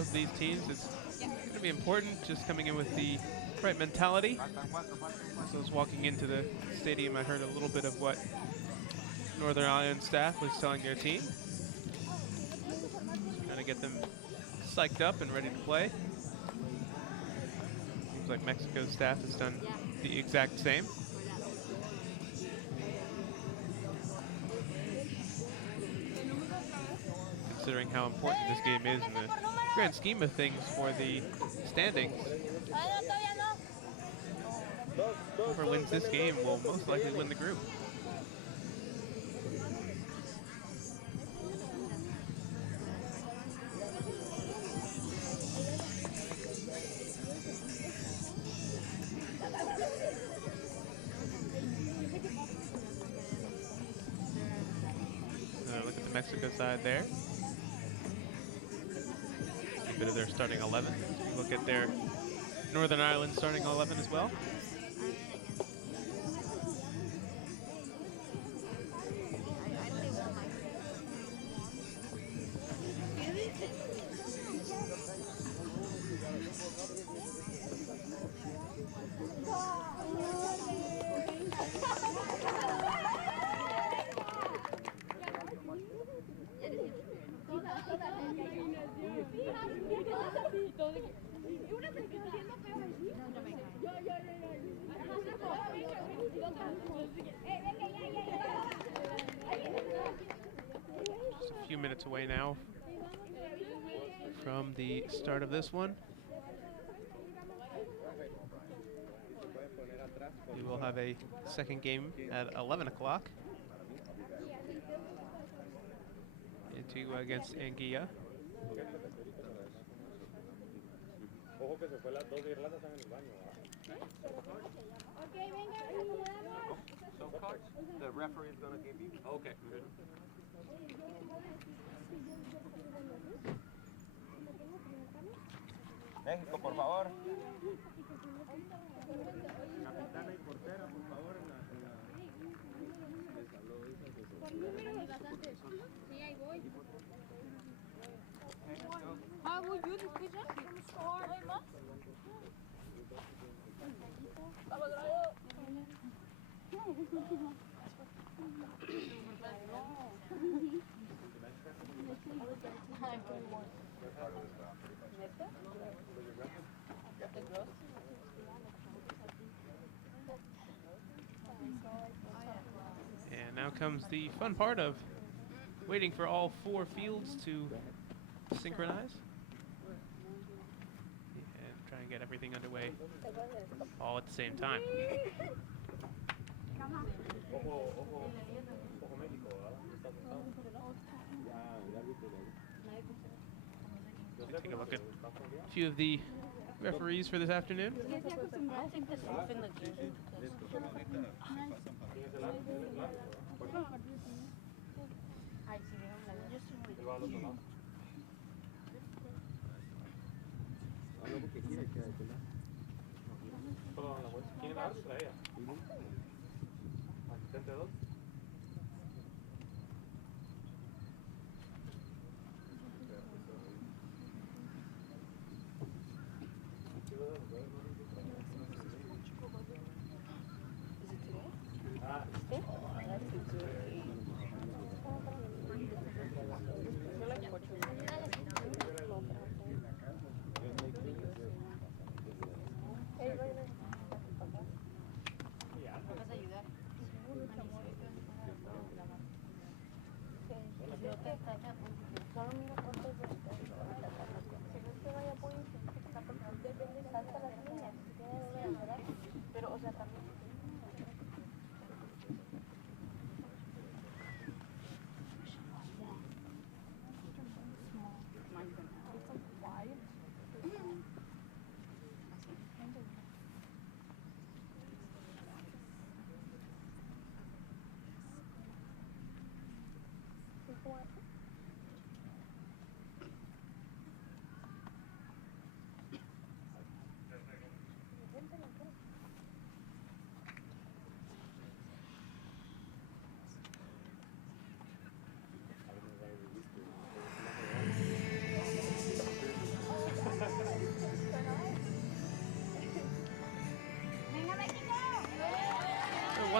both of these teams. It's going to be important just coming in with the right mentality. As I was walking into the stadium, I heard a little bit of what Northern Ireland staff was telling their team. Trying to get them psyched up and ready to play. Seems like Mexico's staff has done the exact same. Considering how important this game is in the grand scheme of things for the standings. Whoever wins this game will most likely win the group. Look at the Mexico side there. A bit of their starting 11. Look at their Northern Ireland starting 11 as well. Just a few minutes away now from the start of this one. We will have a second game at 11 o'clock. Antigua against Anguilla. So cards the referee is going to give you? Okay. México, por favor. Capitana y portera, por favor. Sí, ahí voy. Ah, voy yo después ya. And now comes the fun part of waiting for all four fields to synchronize and try and get everything underway all at the same time. Take a look at a few of the referees for this afternoon.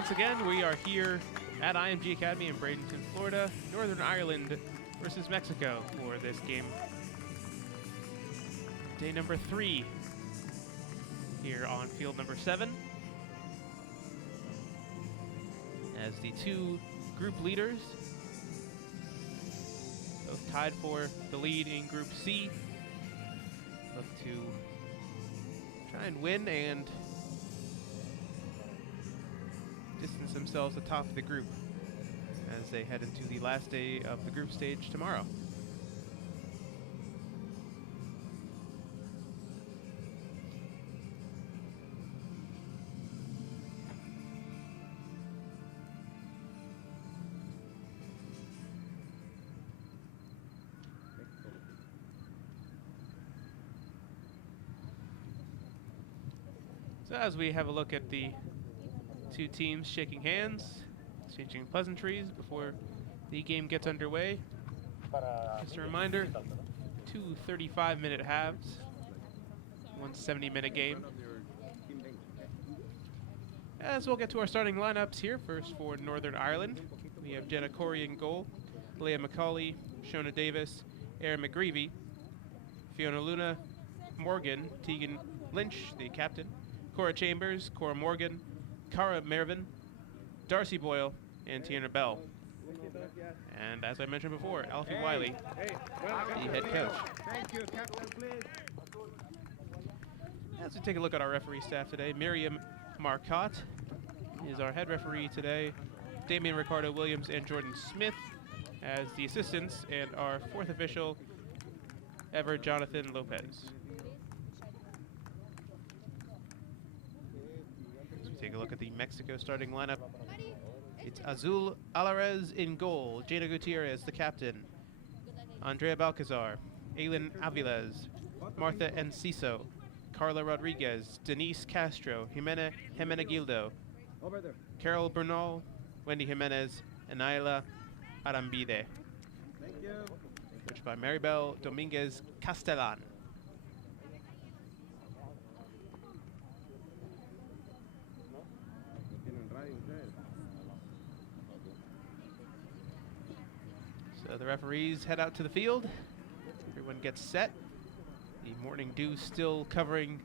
once again, we are here at IMG Academy in Bradenton, Florida, Northern Ireland versus Mexico for this game. Day number 3 here on field number 7. As the two group leaders, both tied for the lead in Group C, look to try and win and distance themselves atop the group as they head into the last day of the group stage tomorrow. So as we have a look at the two teams shaking hands, exchanging pleasantries before the game gets underway. Just a reminder, 2 35-minute halves, 1 70-minute game. As we'll get to our starting lineups here, first for Northern Ireland, we have Jenna Corey in goal, Leah McCauley, Shona Davis, Erin McGreevy, Fiona Luna Morgan, Tegan Lynch, the captain, Cora Chambers, Cora Morgan, Cara Mervin, Darcy Boyle, and Tiana Bell. And as I mentioned before, Alfie Wiley, the head coach. Thank you, Captain, please. As we take a look at our referee staff today, Miriam Marcotte is our head referee today, Damian Ricardo Williams and Jordan Smith as the assistants, and our fourth official, Ever Jonathan Lopez. Take a look at the Mexico starting lineup. It's Azul Alares in goal, Jana Gutierrez, the captain, Andrea Balcazar, Aylin Aviles, Martha Enciso, Carla Rodriguez, Denise Castro, Jimena Jimenegildo, Carol Bernal, Wendy Jimenez, and Ayla Arambide. Thank you. Coached by Maribel Dominguez Castellan. So the referees head out to the field. Everyone gets set. The morning dew still covering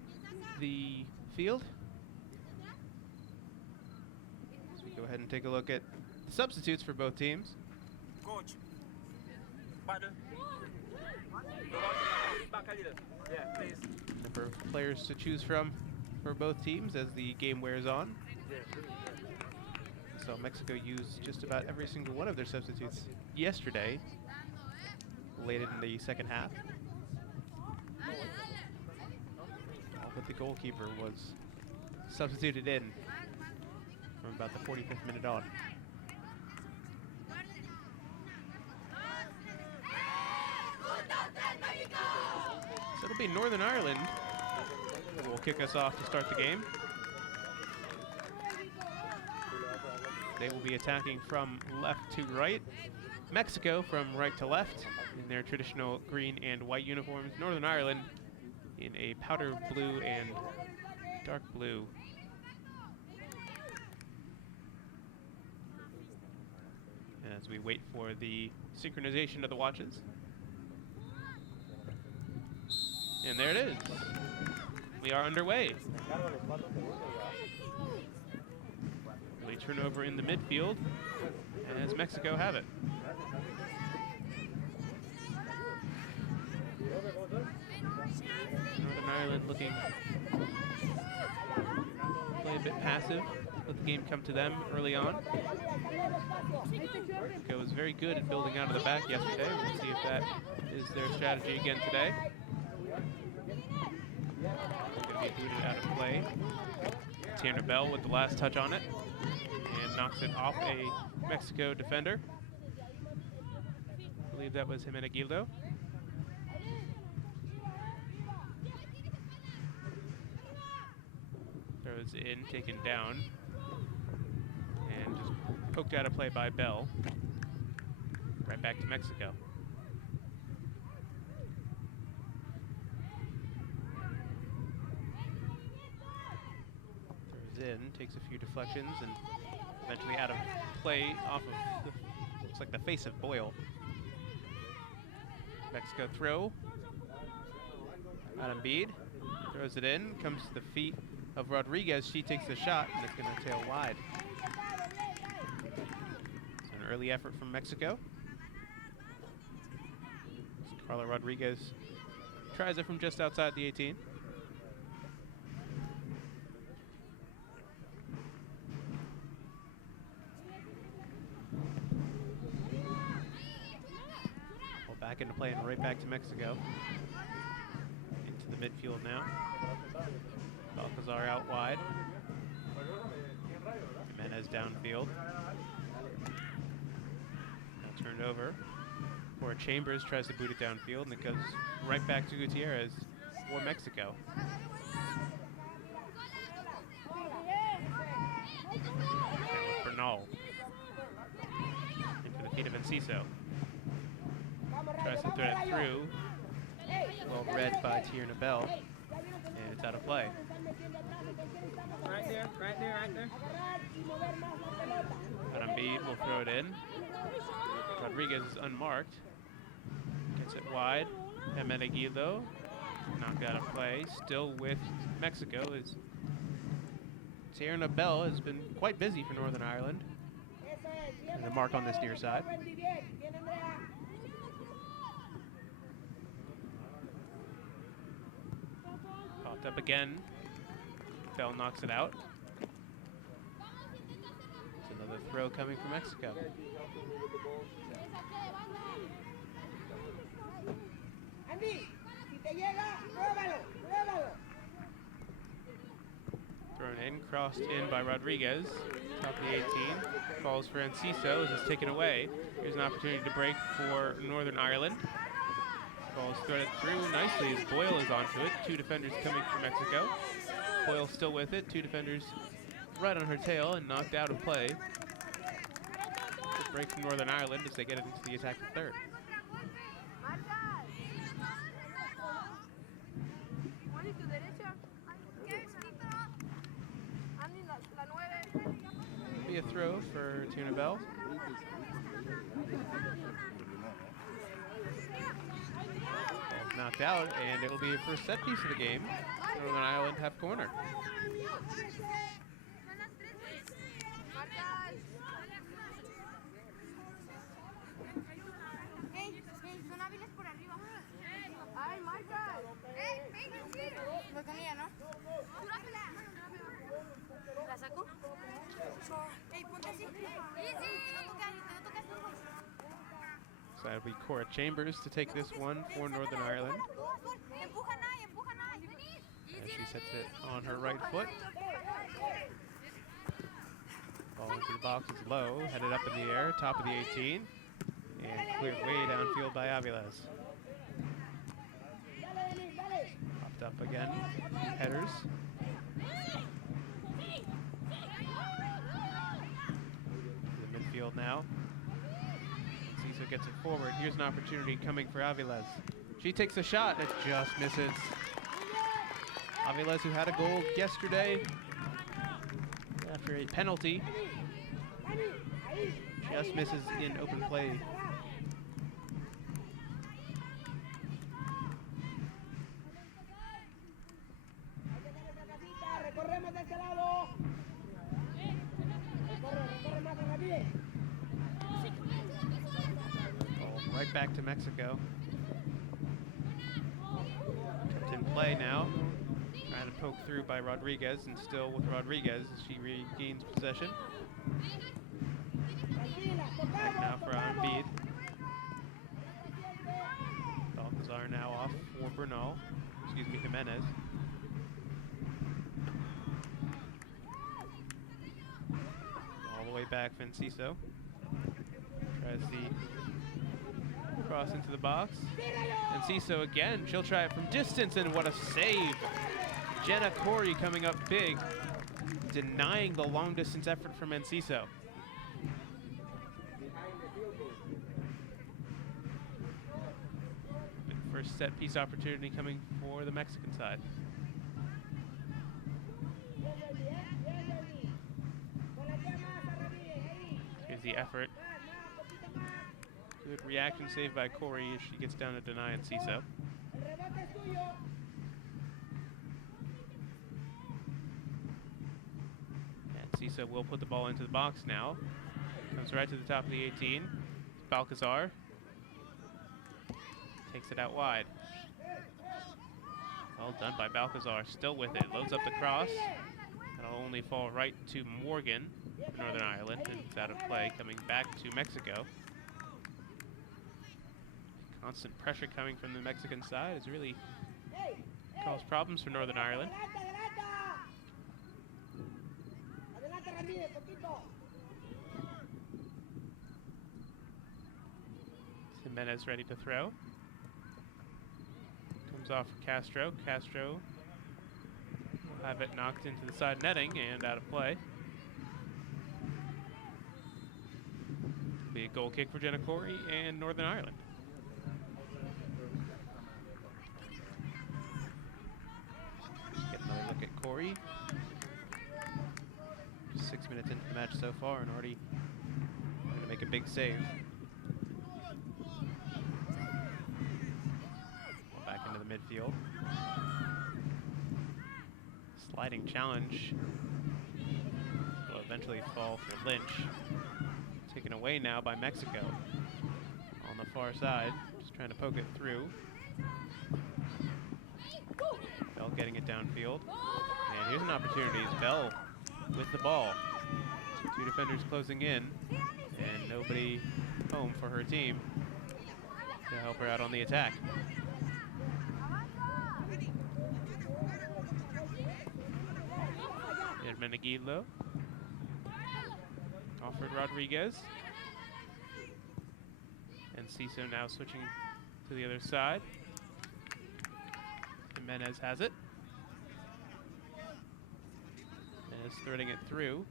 the field. So we go ahead and take a look at the substitutes for both teams. Coach. Yeah, please. Number of players to choose from for both teams as the game wears on. So Mexico used just about every single one of their substitutes yesterday, late in the second half. But the goalkeeper was substituted in from about the 45th minute on. So it'll be Northern Ireland who will kick us off to start the game. They will be attacking from left to right. Mexico from right to left in their traditional green and white uniforms. Northern Ireland in a powder blue and dark blue. As we wait for the synchronization of the watches. And there it is. We are underway. Early turnover in the midfield as Mexico have it. Northern Ireland looking to play a bit passive, let the game come to them early on. Mexico was very good at building out of the back yesterday. We'll see if that is their strategy again today. Going to be booted out of play. Tiana Bell with the last touch on it and knocks it off a Mexico defender. I believe that was Jimenegildo. Throws in, taken down, and just poked out of play by Bell. Right back to Mexico. Throws in, takes a few deflections, and Eventually out of play off of, looks like the face of Boyle. Mexico throw. Embiid throws it in, comes to the feet of Rodriguez. She takes the shot, and it's going to tail wide. It's an early effort from Mexico. Carla Rodriguez tries it from just outside the 18. Well, back into play and right back to Mexico. Into the midfield now. Balcazar out wide. Jimenez downfield. Now turned over. Or Chambers tries to boot it downfield, and it goes right back to Gutierrez for Mexico. Bernal into the feet of Enciso. Tries to thread it through. Well read by Tierna Bell, and it's out of play. Right there, right there, right there. Embiid will throw it in. Rodriguez is unmarked. Gets it wide. Hermenegildo knocked out of play. Still with Mexico is Tierna Bell has been quite busy for Northern Ireland. And the mark on this near side. Popped up again. Bell knocks it out. It's another throw coming from Mexico. Thrown in, crossed in by Rodriguez. Top of the 18. Falls for Enciso as it's taken away. Here's an opportunity to break for Northern Ireland. Ball's threaded through nicely as Boyle is onto it. Two defenders coming from Mexico. Boyle still with it. Two defenders right on her tail and knocked out of play. Good break from Northern Ireland as they get it into the attack of third. Be a throw for Tierna Bell. Ball's knocked out, and it'll be a first set piece of the game. Northern Ireland half corner. So that'll be Cora Chambers to take this one for Northern Ireland. And she sets it on her right foot. Ball into the box is low, headed up in the air, top of the 18. And cleared way downfield by Aviles. Popped up again, headers. To the midfield now. Ciso gets it forward. Here's an opportunity coming for Aviles. She takes a shot and it just misses. Aviles, who had a goal yesterday after a penalty, just misses in open play. Right back to Mexico. Kept in play now. Trying to poke through by Rodriguez, and still with Rodriguez as she regains possession. Back now for Embiid. Balcazar now off for Bernal. Excuse me, Jimenez. All the way back, Enciso. Tries the cross into the box. Enciso again. She'll try it from distance, and what a save. Jenna Corey coming up big, denying the long distance effort from Enciso. First set piece opportunity coming for the Mexican side. the effort. Good reaction save by Corey as she gets down to deny and Ciso. And Ciso will put the ball into the box now. Comes right to the top of the 18. Balcazar takes it out wide. Well done by Balcazar, still with it. Loads up the cross. That'll only fall right to Morgan for Northern Ireland, and it's out of play, coming back to Mexico. Constant pressure coming from the Mexican side has really caused problems for Northern Ireland. Jimenez ready to throw. Comes off for Castro. Castro will have it knocked into the side netting and out of play. Be a goal kick for Jenna Corey and Northern Ireland. Get another look at Corey. Just 6 minutes into the match so far and already going to make a big save. Back into the midfield. Sliding challenge will eventually fall for Lynch. Taken away now by Mexico on the far side, just trying to poke it through. Bell getting it downfield. And here's an opportunity. It's Bell with the ball. Two defenders closing in, and nobody home for her team to help her out on the attack. Hermenegildo offered Rodriguez. And Ciso now switching to the other side. Jimenez has it. And is threading it through.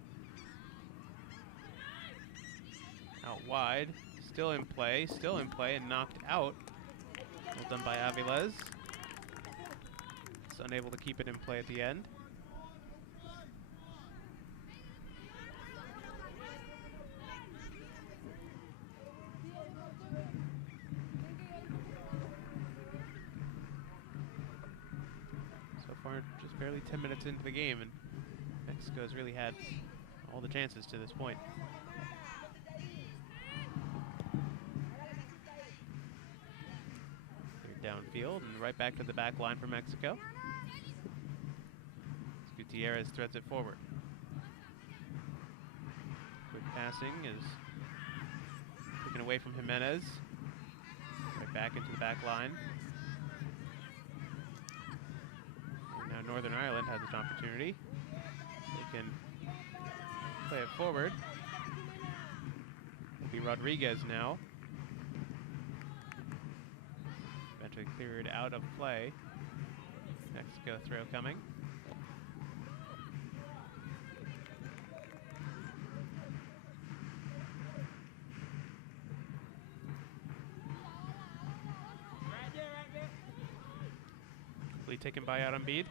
Out wide. Still in play, and knocked out. Well done by Aviles. It's unable to keep it in play at the end. Just barely 10 minutes into the game, and Mexico has really had all the chances to this point. Here downfield and right back to the back line for Mexico. Gutierrez threads it forward. Quick passing is taken away from Jimenez. Right back into the back line. Now Northern Ireland has an opportunity. They can play it forward. It'll be Rodriguez now. Eventually cleared out of play. Mexico throw coming. Quickly taken by Arambide.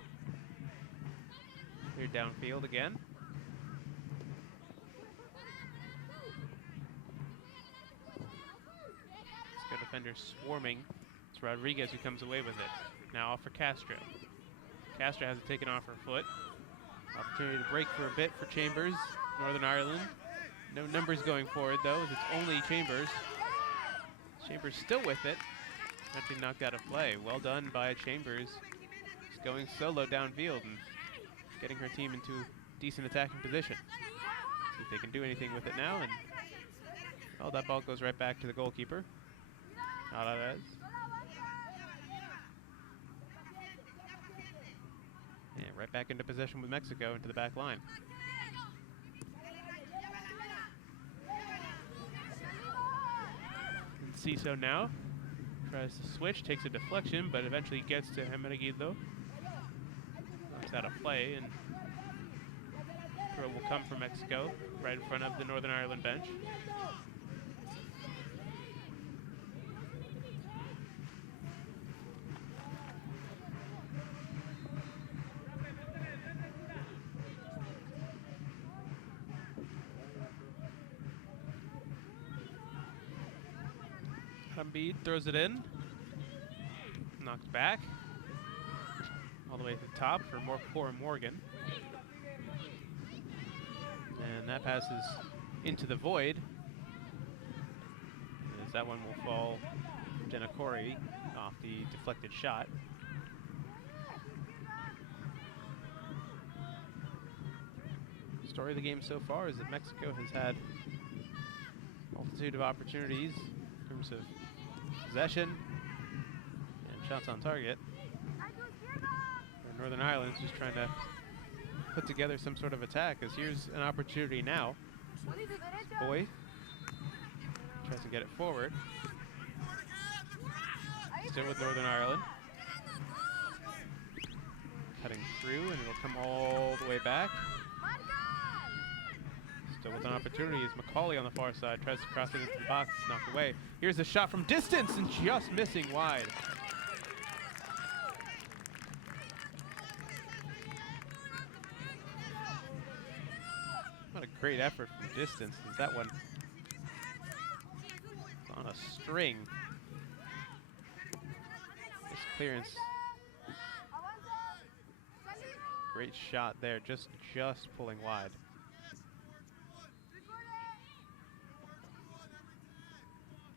Here downfield again. Mexico defenders swarming. It's Rodriguez who comes away with it. Now off for Castro. Castro has it taken off her foot. Opportunity to break for a bit for Chambers, Northern Ireland. No numbers going forward though, as it's only Chambers. Chambers still with it. Eventually knocked out of play. Well done by Chambers. Just going solo downfield and getting her team into decent attacking position. See if they can do anything with it now. And oh, that ball goes right back to the goalkeeper. Alvarez. And right back into possession with Mexico into the back line. And Ciso now tries to switch, takes a deflection, but eventually gets to Hermenegildo. Knocks out of play, and throw will come from Mexico right in front of the Northern Ireland bench. Embiid throws it in. Knocked back. All the way to the top for Morgan. And that passes into the void. As that one will fall Denakori off the deflected shot. Story of the game so far is that Mexico has had a multitude of opportunities in terms of possession and shots on target. And Northern Ireland's just trying to put together some sort of attack, as here's an opportunity now. Boy tries to get it forward. Still with Northern Ireland. Cutting through, and it'll come all the way back. Still with an opportunity is Macaulay on the far side. Tries to cross it into the box. It's knocked away. Here's a shot from distance and just missing wide. What a great effort from distance. Is that one on a string? This clearance. Great shot there. Just pulling wide.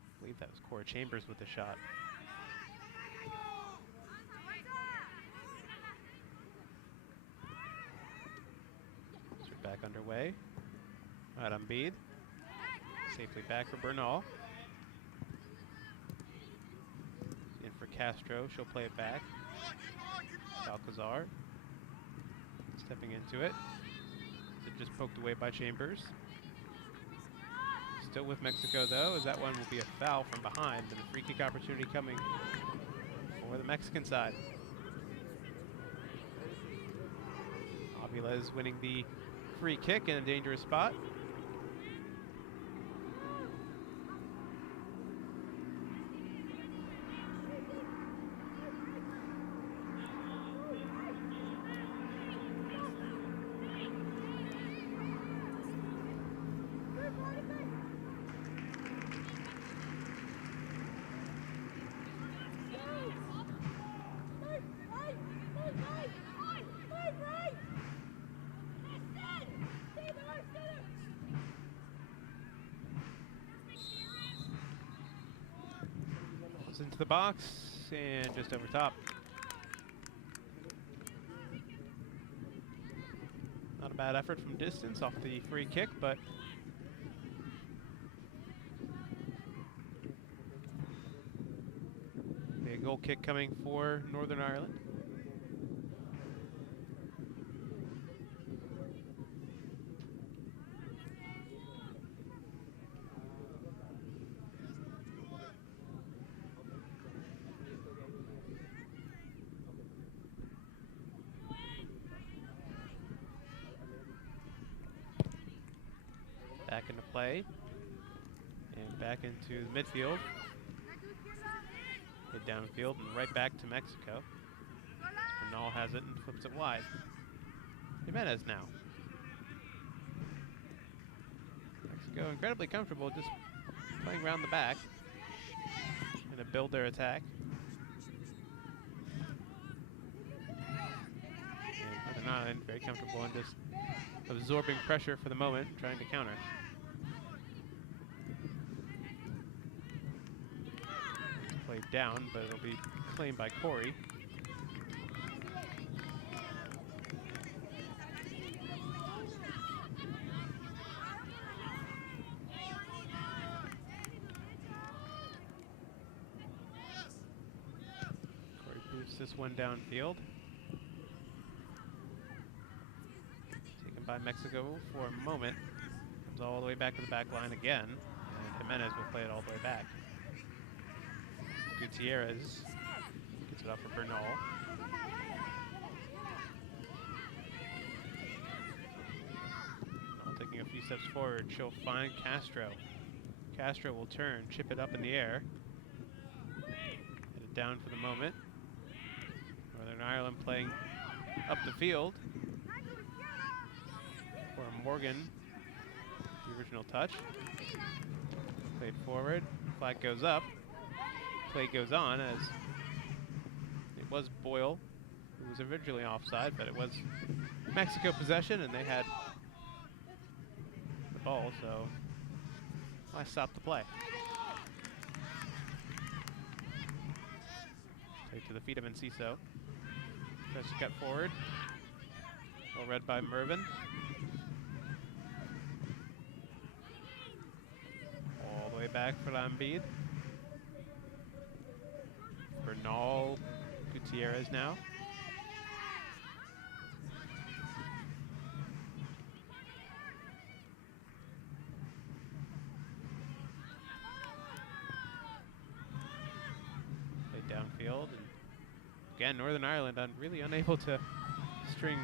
I believe that was Cora Chambers with the shot. So we're back underway. Right on Embiid. Safely back for Bernal. In for Castro. She'll play it back. Alcazar. Stepping into it. It just poked away by Chambers. Still with Mexico, though, as that one will be a foul from behind, and a free kick opportunity coming for the Mexican side. Avila is winning the free kick in a dangerous spot. Into the box and just over top. Not a bad effort from distance off the free kick, but a goal kick coming for Northern Ireland. Back into play, and back into the midfield. Hit downfield and right back to Mexico. Bernal has it and flips it wide. Jimenez now. Mexico incredibly comfortable just playing around the back. Going to build their attack. And Northern Ireland very comfortable and just absorbing pressure for the moment, trying to counter. It's played down, but it'll be claimed by Corey. Corey boots this one downfield. By Mexico for a moment. Comes all the way back to the back line again. And Jimenez will play it all the way back. Gutierrez gets it up for Bernal. Taking a few steps forward, she'll find Castro. Castro will turn, chip it up in the air. Get it down for the moment. Northern Ireland playing up the field. For Morgan, the original touch. Played forward, flag goes up. play goes on, as it was Boyle who was originally offside, but it was Mexico possession and they had the ball, so I stopped the play. Play to the feet of Enciso. Tries to cut forward. Well read by Mervin. All the way back for Lambide. Bernal, Gutierrez now. Play downfield. And again, Northern Ireland really unable to string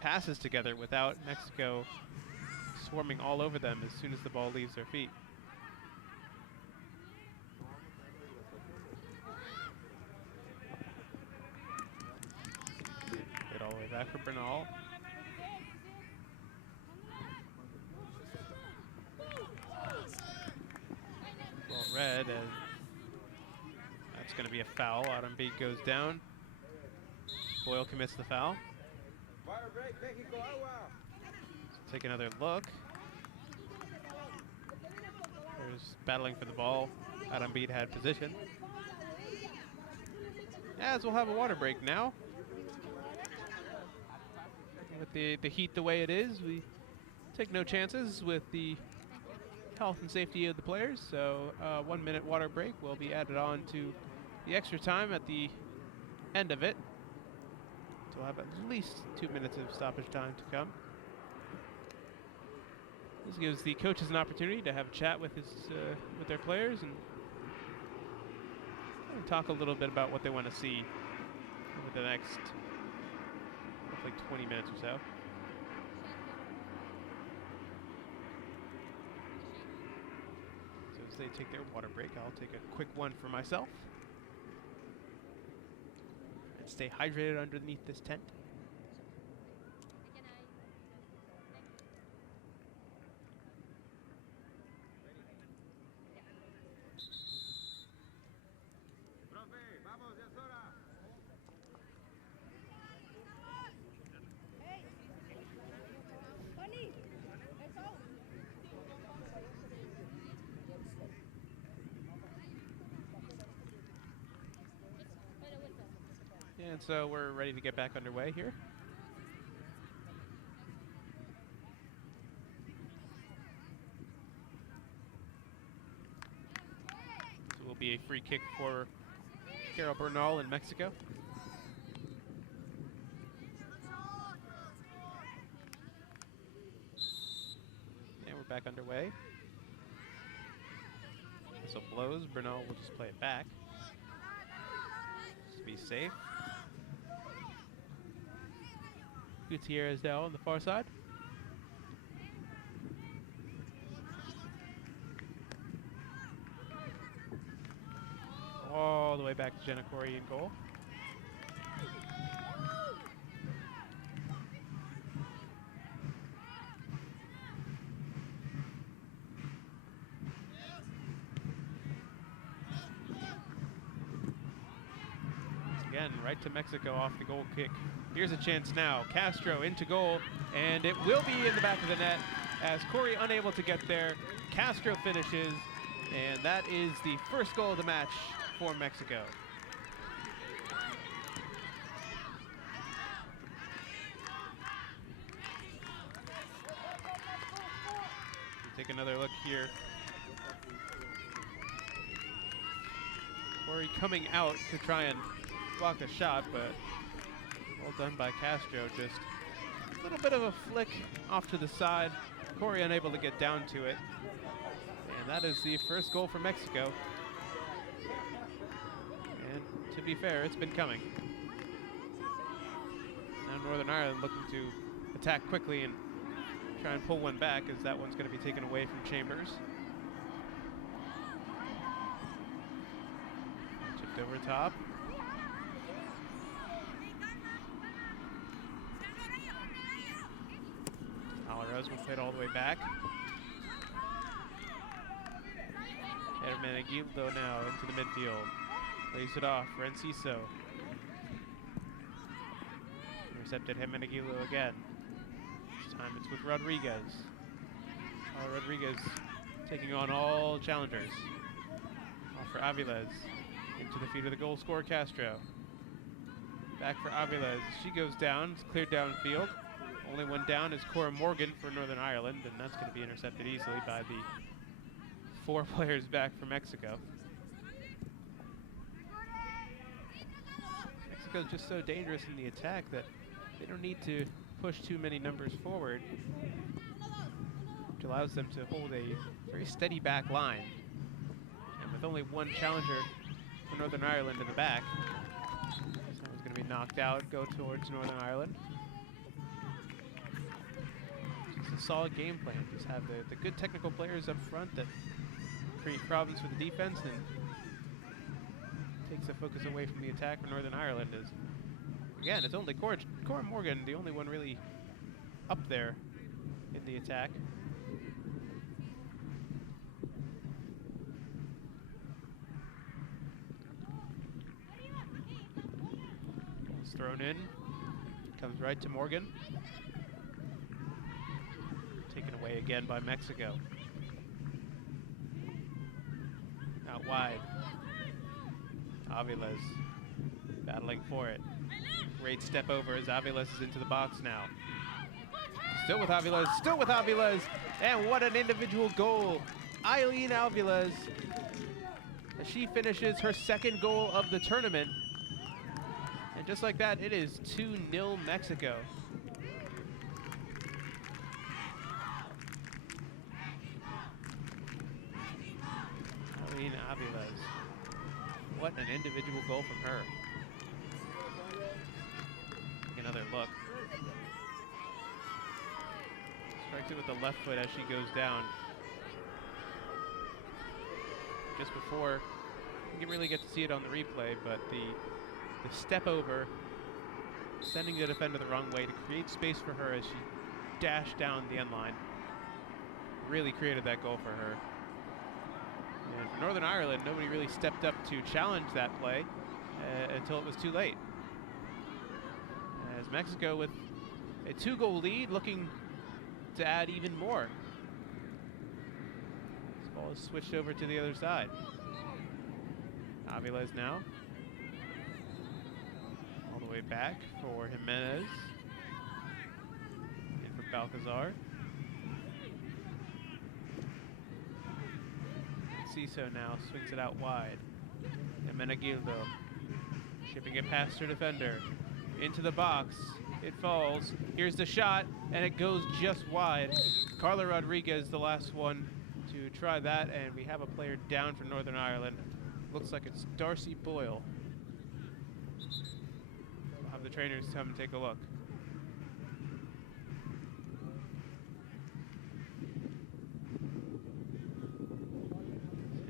passes together without Mexico swarming all over them as soon as the ball leaves their feet. Get all the way back for Bernal. Well read, and that's going to be a foul. Arambide goes down. Boyle commits the foul. Take another look. There's battling for the ball. Arambide had position. As we'll have a water break now. With the heat the way it is, we take no chances with the health and safety of the players. So 1 minute water break will be added on to the extra time at the end of it. So we'll have at least 2 minutes of stoppage time to come. This gives the coaches an opportunity to have a chat with their players and talk a little bit about what they want to see over the next roughly 20 minutes or so. So as they take their water break, I'll take a quick one for myself. And stay hydrated underneath this tent. And so we're ready to get back underway here. So it will be a free kick for Carol Bernal in Mexico. And we're back underway. Whistle blows. Bernal will just play it back. Just to be safe. Gutierrez now on the far side. All the way back to Janakori in goal. Again, right to Mexico off the goal kick. Here's a chance now. Castro into goal, and it will be in the back of the net as Corey unable to get there. Castro finishes, and that is the first goal of the match for Mexico. Take another look here. Corey coming out to try and block a shot, but well done by Castro. Just a little bit of a flick off to the side. Corey unable to get down to it. And that is the first goal for Mexico. And to be fair, it's been coming. Now Northern Ireland looking to attack quickly and try and pull one back, as that one's going to be taken away from Chambers. Chipped over top. Rose will play it all the way back. And Menegildo now into the midfield. Lays it off for Enciso. Intercepted Menegildo again. This time it's with Rodriguez. Rodriguez taking on all challengers. Off for Aviles. Into the feet of the goal scorer Castro. Back for Aviles. She goes down. It's cleared downfield. Only one down is Cora Morgan for Northern Ireland, and that's going to be intercepted easily by the 4 players back from Mexico. Mexico's just so dangerous in the attack that they don't need to push too many numbers forward, which allows them to hold a very steady back line. And with only one challenger for Northern Ireland in the back, someone's going to be knocked out, go towards Northern Ireland. Just a solid game plan. Just have the good technical players up front that create problems for the defense and takes the focus away from the attack for Northern Ireland. Is again, it's only Cora Morgan, the only one really up there in the attack. It's thrown in, comes right to Morgan. Taken away again by Mexico. Out wide. Aviles battling for it. Great step over as Aviles is into the box now. Still with Aviles, and what an individual goal. Eileen Aviles, as she finishes her 2nd goal of the tournament. And just like that, it is 2-0 Mexico. Eileen Aviles. What an individual goal from her. Take another look. Strikes it with the left foot as she goes down. Just before, you can really get to see it on the replay, but the step over, sending the defender the wrong way to create space for her as she dashed down the end line, really created that goal for her. And for Northern Ireland, nobody really stepped up to challenge that play until it was too late. As Mexico with a 2-goal lead, looking to add even more. This ball is switched over to the other side. Aviles now. All the way back for Jimenez. In for Balcazar. Ciso now swings it out wide. And Menegildo shipping it past her defender. Into the box. It falls. Here's the shot, and it goes just wide. Carla Rodriguez, the last one to try that, and we have a player down for Northern Ireland. Looks like it's Darcy Boyle. We'll have the trainers come and take a look.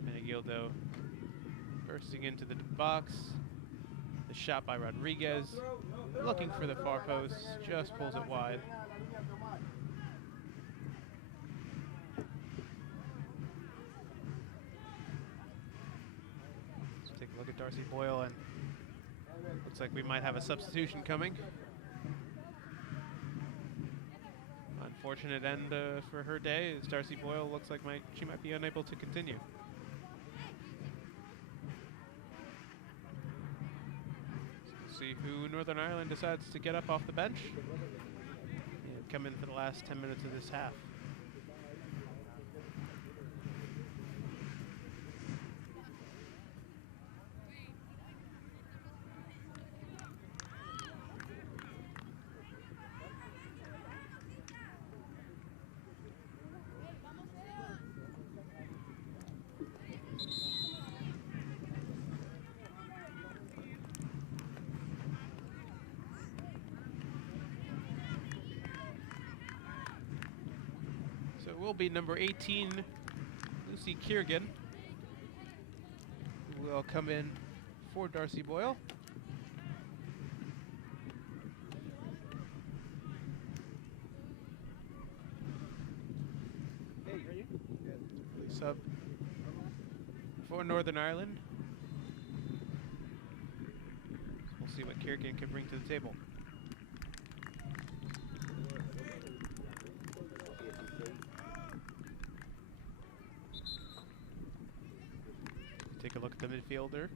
Menegildo bursting into the box. The shot by Rodriguez. Looking for the far post, just pulls it wide. Let's take a look at Darcy Boyle, and looks like we might have a substitution coming. Unfortunate end for her day, as Darcy Boyle looks like she might be unable to continue. See who Northern Ireland decides to get up off the bench and come in for the last 10 minutes of this half. Will be number 18, Lucy Kiergan, who will come in for Darcy Boyle. Sub for Northern Ireland. We'll see what Kierkegaard can bring to the table. Take a look at the midfielder. Looks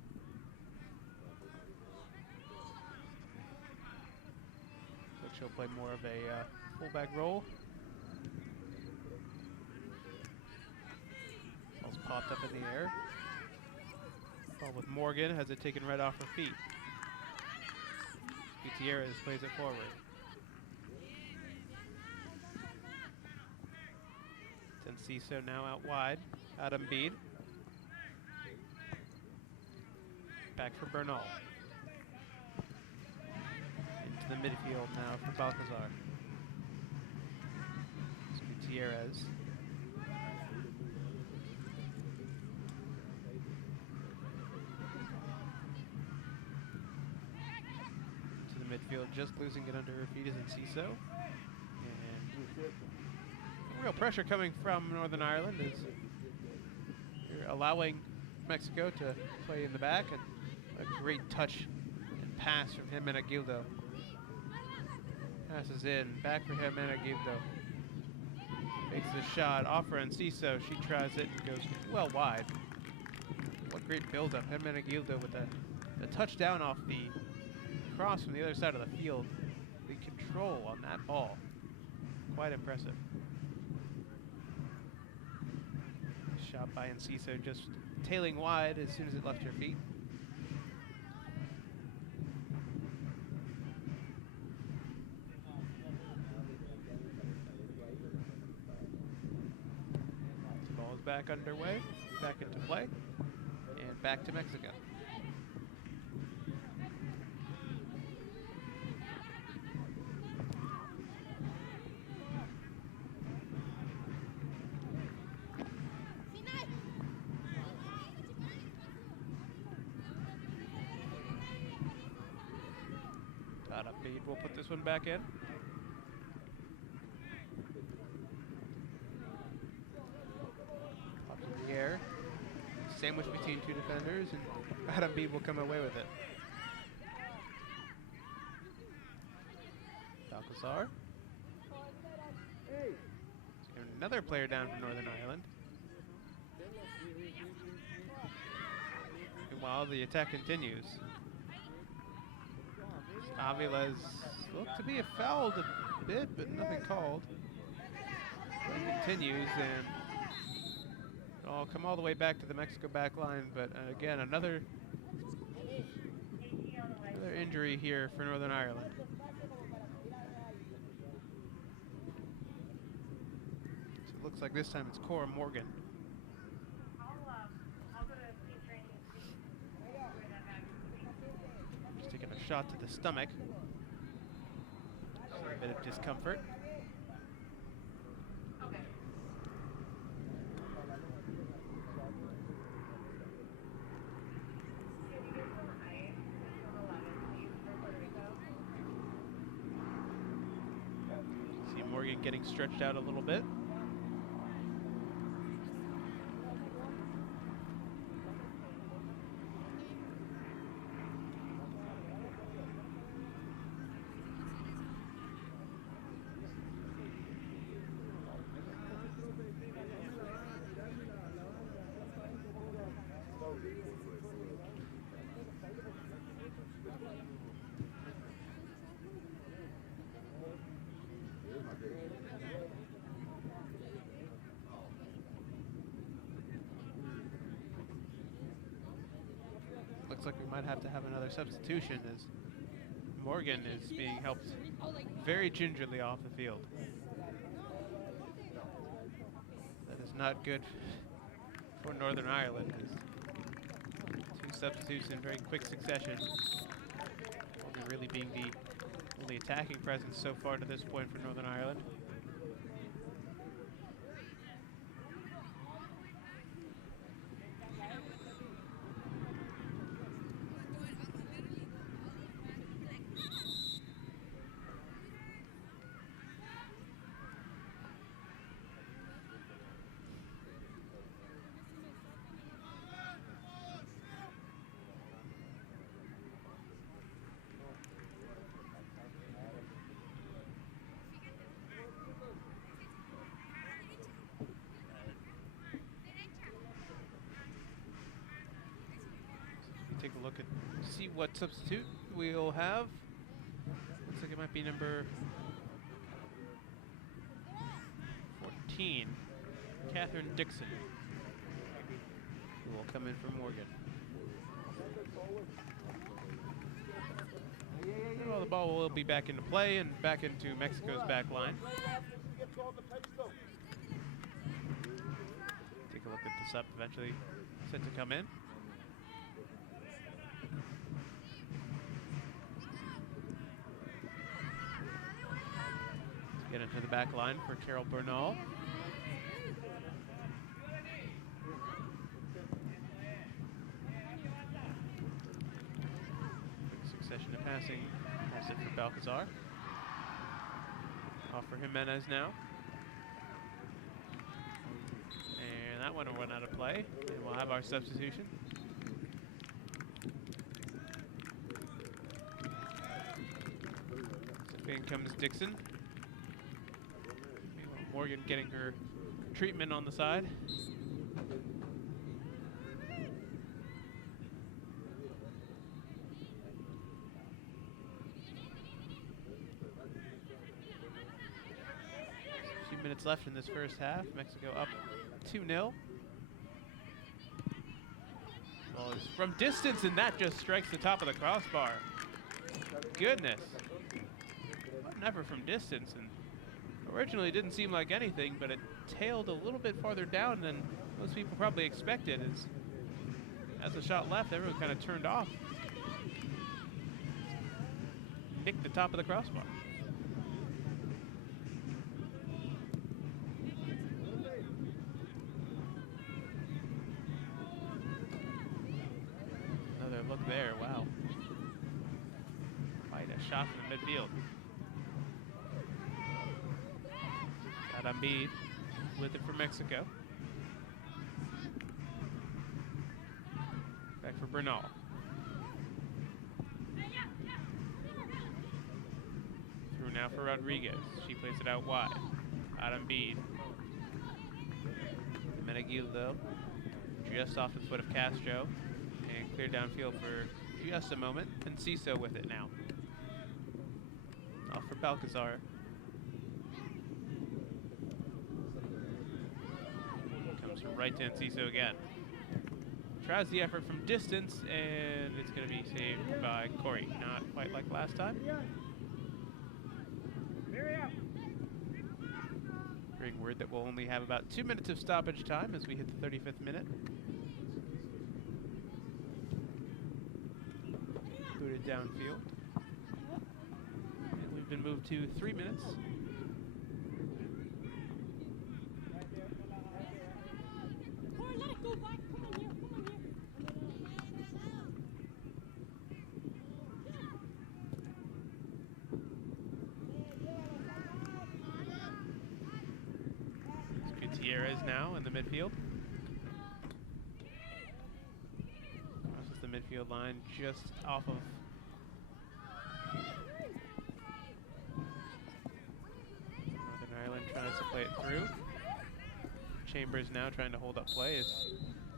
like she'll play more of a fullback role. Ball's popped up in the air. Ball with Morgan, has it taken right off her feet. Gutierrez plays it forward. Enciso now out wide. Adam Bede. Back for Bernal. Into the midfield now for Balcazar. It's Gutierrez. To the midfield, just losing it under her feet is Enciso. And real pressure coming from Northern Ireland as you're allowing Mexico to play in the back, and a great touch and pass from Hermenegildo. Passes in, back for Hermenegildo. Makes the shot, off for Enciso. She tries it and goes well wide. What great build-up. Hermenegildo with the touchdown off the cross from the other side of the field. The control on that ball. Quite impressive. Shot by Enciso, just tailing wide as soon as it left her feet. The ball is back underway, back into play, and back to Mexico. We'll put this one back in. Up in the air. Sandwich between two defenders, and Adam Bede will come away with it. Balcazar. Another player down from Northern Ireland. Meanwhile, the attack continues. Avila's looked to be fouled a bit, but nothing called. It continues, and it'll come all the way back to the Mexico back line, but again, another injury here for Northern Ireland. So it looks like this time it's Cora Morgan. Taking a shot to the stomach. So a bit of discomfort. See Morgan getting stretched out a little bit. Looks like we might have to have another substitution as Morgan is being helped very gingerly off the field. That is not good for Northern Ireland. Two substitutes in very quick succession. Morgan really being the only attacking presence so far to this point for Northern Ireland. look and see what substitute we'll have. Looks like it might be number 14, Catherine Dixon, who will come in for Morgan. Well, the ball will be back into play and back into Mexico's back line. Take a look at the sub eventually set to come in. Let's get into the back line for Carol Bernal. Succession of passing. That's it for Balcazar. Off for Jimenez now. And that one will run out of play. And we'll have our substitution. So in comes Dixon. Meanwhile, Morgan getting her treatment on the side. Minutes left in this first half. Mexico up 2-0. Ball is from distance, and that just strikes the top of the crossbar. Goodness. Never from distance, and originally it didn't seem like anything, but it tailed a little bit farther down than most people probably expected. As the shot left, everyone kind of turned off. Nicked the top of the crossbar. Look there, wow. Quite a shot from the midfield. Embiid with it for Mexico. Back for Bernal. Through now for Rodriguez. She plays it out wide. Embiid. Menegildo just off the foot of Castro. And clear downfield for just a moment. Enciso with it now. Off for Balcazar. Comes from right to Enciso again. Tries the effort from distance, and it's going to be saved by Corey. Not quite like last time. Bring word that we'll only have about 2 minutes of stoppage time as we hit the 35th minute. Booted downfield. And we've been moved to 3 minutes. Let it go back. Come on here. Gutierrez now in the midfield. Crosses the midfield line just off of Northern Ireland, tries to play it through. Chambers now trying to hold up play as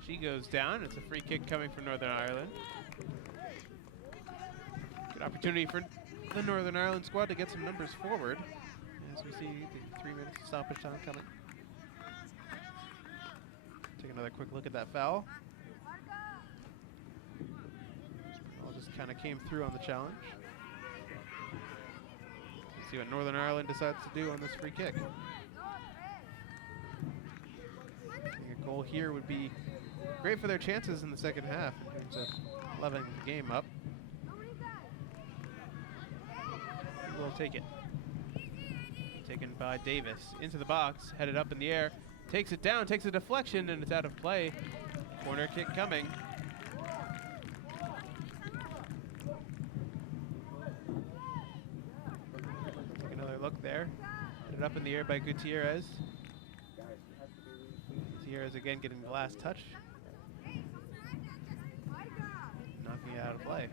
she goes down. It's a free kick coming from Northern Ireland. Good opportunity for the Northern Ireland squad to get some numbers forward as we see the 3 minutes of stoppage time coming. Take another quick look at that foul. Ball just kind of came through on the challenge. Let's see what Northern Ireland decides to do on this free kick. I think a goal here would be great for their chances in the second half in terms of leveling the game up. We'll take it. Taken by Davis into the box, headed up in the air, takes it down, takes a deflection, and it's out of play. Corner kick coming. Take another look there. Headed up in the air by Gutierrez. Gutierrez again getting the last touch. Knocking it out of play.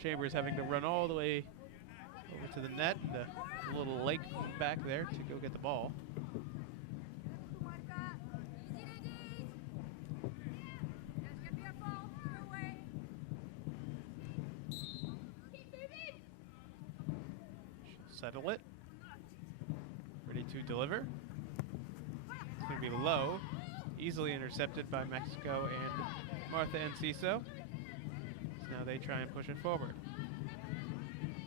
Chambers having to run all the way over to the net, the little lake back there to go get the ball. Settle it. Ready to deliver. It's going to be low. Easily intercepted by Mexico and Martha Enciso. So now they try and push it forward.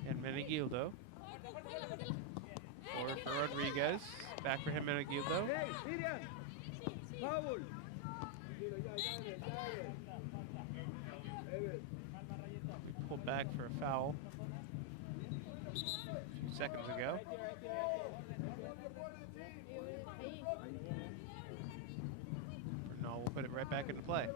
And Menegildo. Forward for Rodriguez. Back for him, Menegildo. We pulled back for a foul a few seconds ago. Bernal will put it right back into play.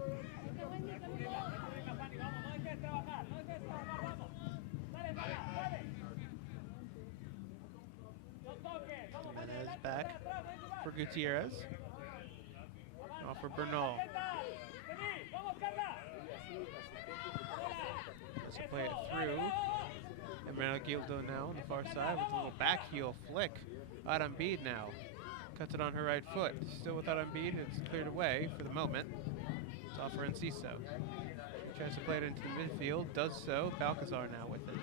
Jimenez back for Gutierrez. Off for Bernal. Let's play it through. And Menegildo now on the far side with a little back heel flick. Arambide now cuts it on her right foot. Still with Arambide, it's cleared away for the moment. It's off for Enciso. Tries to play it into the midfield, does so. Balcazar now with it.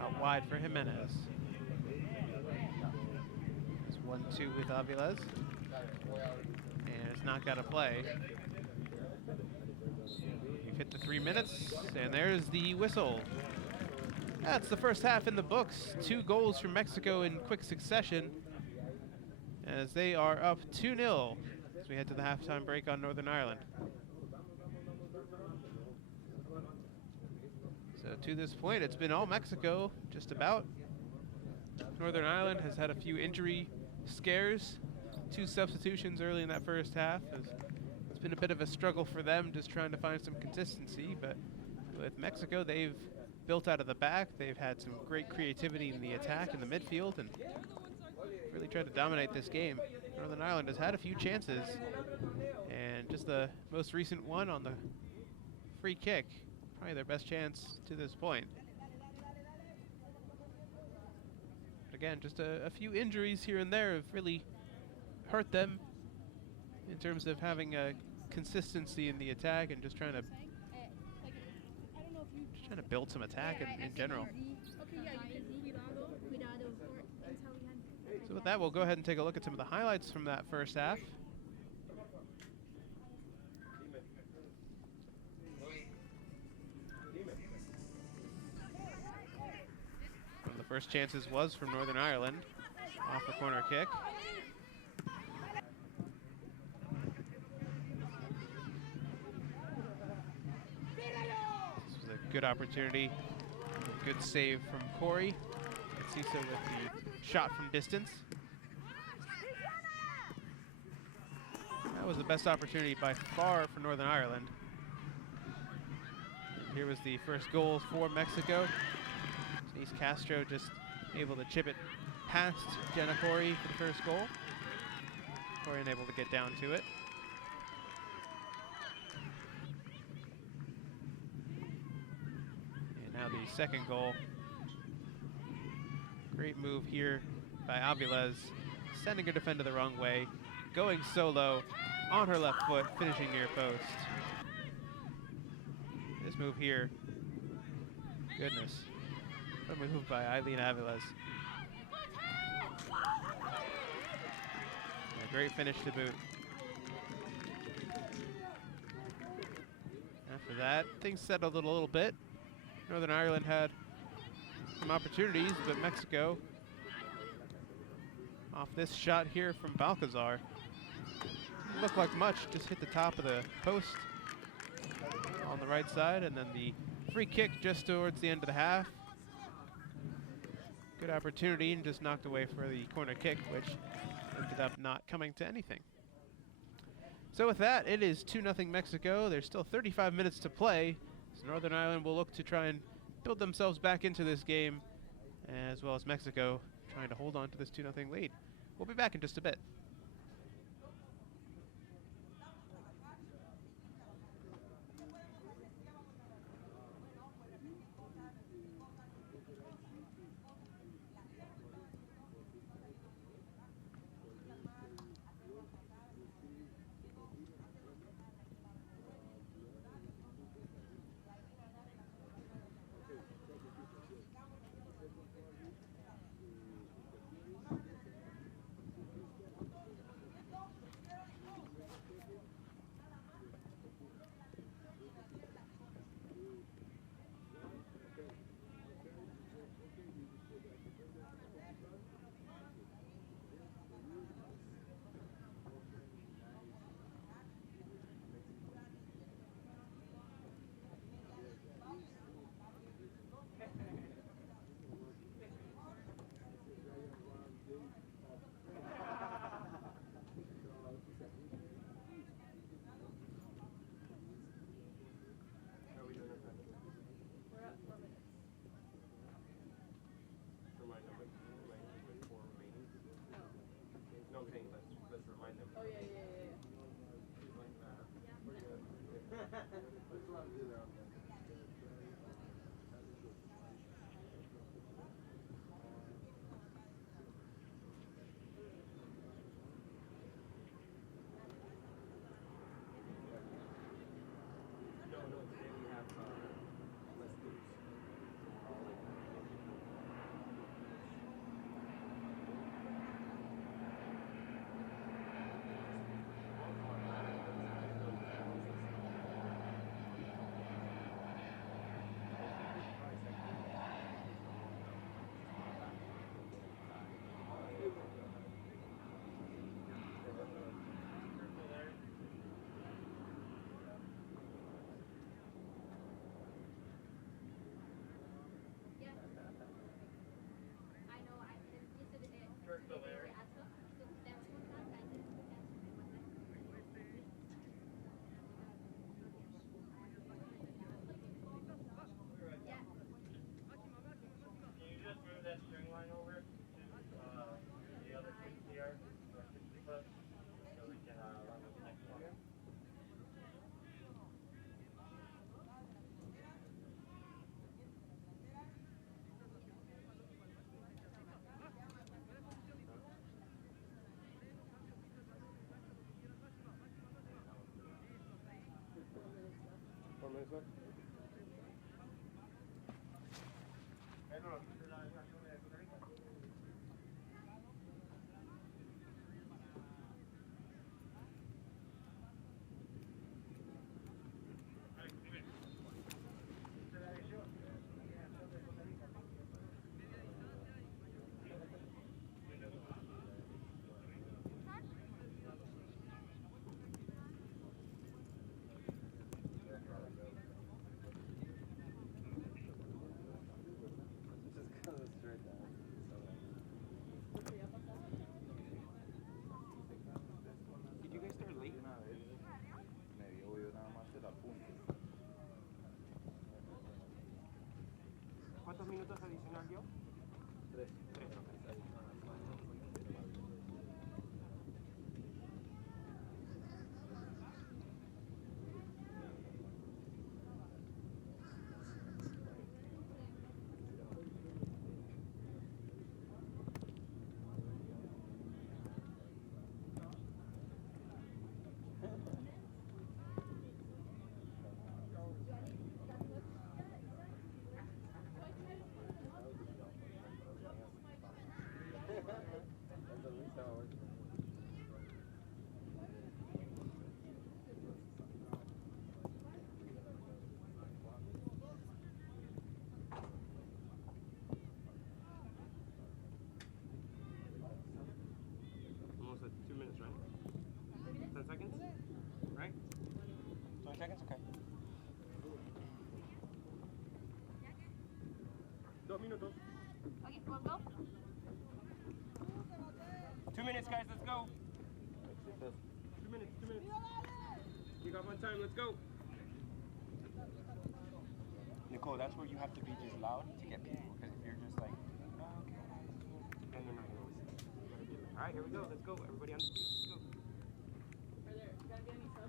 Out wide for Jimenez. It's 1-2 with Aviles. And it's knocked out of play. We've hit the 3 minutes, and there's the whistle. That's the first half in the books. 2 goals from Mexico in quick succession, as they are up 2-0 as we head to the halftime break on Northern Ireland. So to this point, it's been all Mexico, just about. Northern Ireland has had a few injury scares. 2 substitutions early in that first half. It's been a bit of a struggle for them, just trying to find some consistency. But with Mexico, they've built out of the back. They've had some great creativity in the attack in the midfield and really tried to dominate this game. Northern Ireland has had a few chances, and just the most recent one on the free kick, probably their best chance to this point. But again, just a few injuries here and there have really hurt them in terms of having a consistency in the attack and just trying to build some attack in general. So with that, we'll go ahead and take a look at some of the highlights from that first half. One of the first chances was from Northern Ireland, off a corner kick. This was a good opportunity, good save from Corey. Enciso with the shot from distance. That was the best opportunity by far for Northern Ireland. Here was the first goal for Mexico. Denise Castro just able to chip it past Jenna Corey for the first goal. Corey unable to get down to it. And now the second goal. Great move here by Aviles, sending her defender the wrong way, going solo on her left foot, finishing near post. This move here, goodness. What a move by Eileen Aviles. A great finish to boot. After that, things settled a little bit. Northern Ireland had some opportunities, but Mexico, off this shot here from Balcazar, didn't look like much, just hit the top of the post on the right side, and then the free kick just towards the end of the half. Good opportunity, and just knocked away for the corner kick, which ended up not coming to anything. So with that, it is 2-0 Mexico. There's still 35 minutes to play, so Northern Ireland will look to try and build themselves back into this game, as well as Mexico trying to hold on to this 2-0 lead. We'll be back in just a bit. Did you guys start late? ¿Cuántos minutos adicional dio? 3. Almost at 2 minutes, right? 10 seconds? Right? 20 seconds? Okay. 2 minutos. Okay, we'll go. 2 minutes, guys. Let's go. 2 minutes. 2 minutes. You got one time. Let's go. Nicole, that's where you have to be just loud to get people. Because if you're just like, oh, okay, then they're not going to listen. You gotta be like, all right, here we go. Let's go. Everybody on the field. Let's go.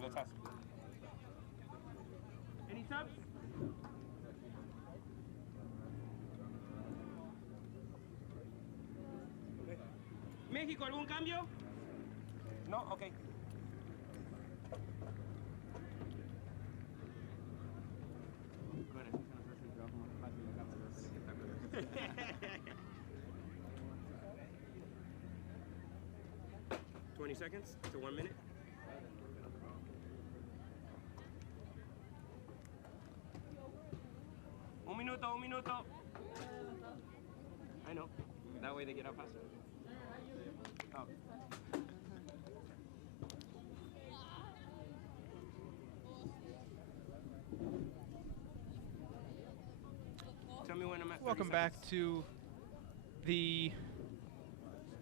Let's ask. Any subs? México, ¿algún cambio? No, okay. $20 seconds to 1 minute. Un minuto. I know. That way they get out faster. Oh. Tell me when I'm at 30 Welcome seconds. back to the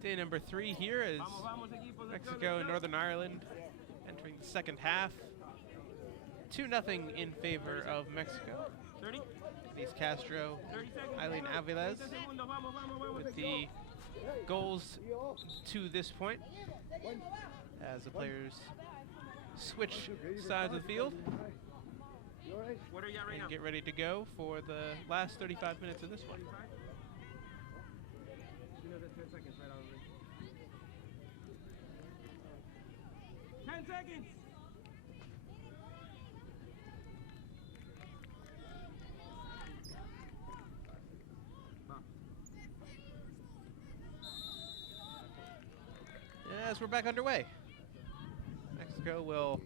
day number 3 here as Vamos, equipos, let's go, Mexico let's and go. Northern Ireland entering the second half. 2-0 in favor of Mexico. 30? Denise Castro, 30 seconds. Eileen Aviles Vamos, with the goals to this point as the players switch sides of the field What are you at right and now? get ready to go for the last 35 minutes of this one. You know, the 10 seconds right out of the 10 seconds! As we're back underway, Mexico will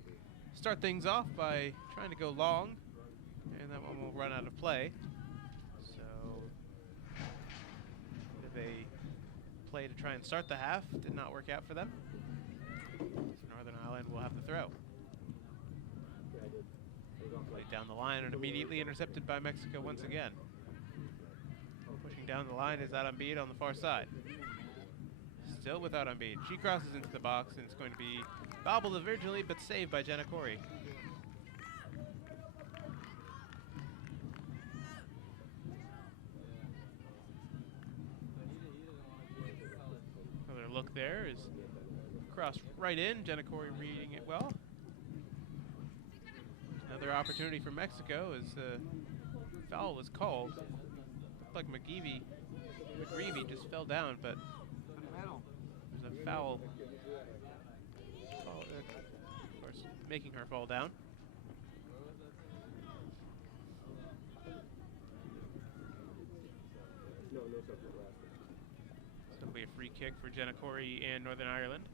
start things off by trying to go long, and that one will run out of play. So, bit of a play to try and start the half did not work out for them. So Northern Ireland will have the throw. Played down the line and immediately intercepted by Mexico once again. Pushing down the line is Arambide on the far side. Still without Embiid. She crosses into the box, and it's going to be bobbled originally, but saved by Jenna Corey. Another look there is crossed right in. Jenna Corey reading it well. Another opportunity for Mexico as the foul was called. Looked like McGreevy just fell down, but there's a foul, of course, making her fall down. So it'll be a free kick for Jenna Corey and Northern Ireland.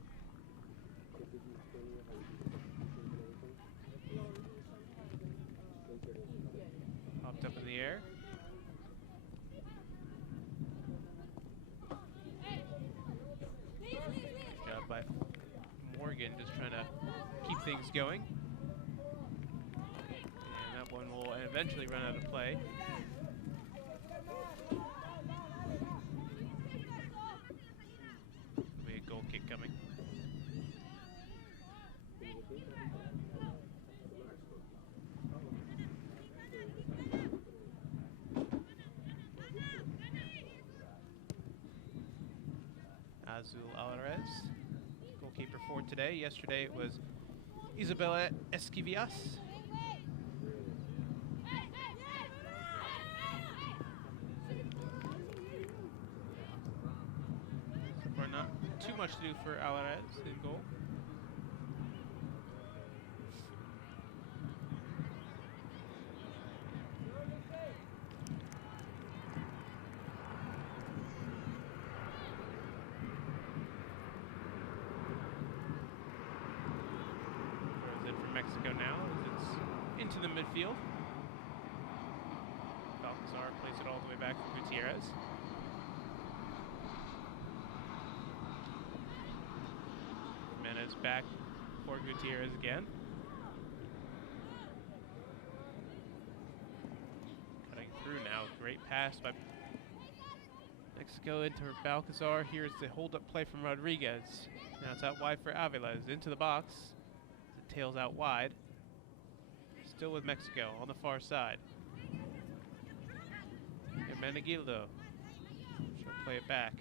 Popped up in the air. By Morgan, just trying to keep things going. And that one will eventually run out of play. There'll be a goal kick coming. Azul Alvarez, goalkeeper for today. Yesterday it was Isabella Esquivias. So far not too much to do for Alvarez in goal. Mexico now as it's into the midfield. Balcazar plays it all the way back for Gutierrez. Jimenez back for Gutierrez again. Cutting through now. Great pass by Mexico into Balcazar. Here's the hold-up play from Rodriguez. Now it's out wide for Aviles. Into the box. Tails out wide. Still with Mexico on the far side. And Menegildo. She'll play it back.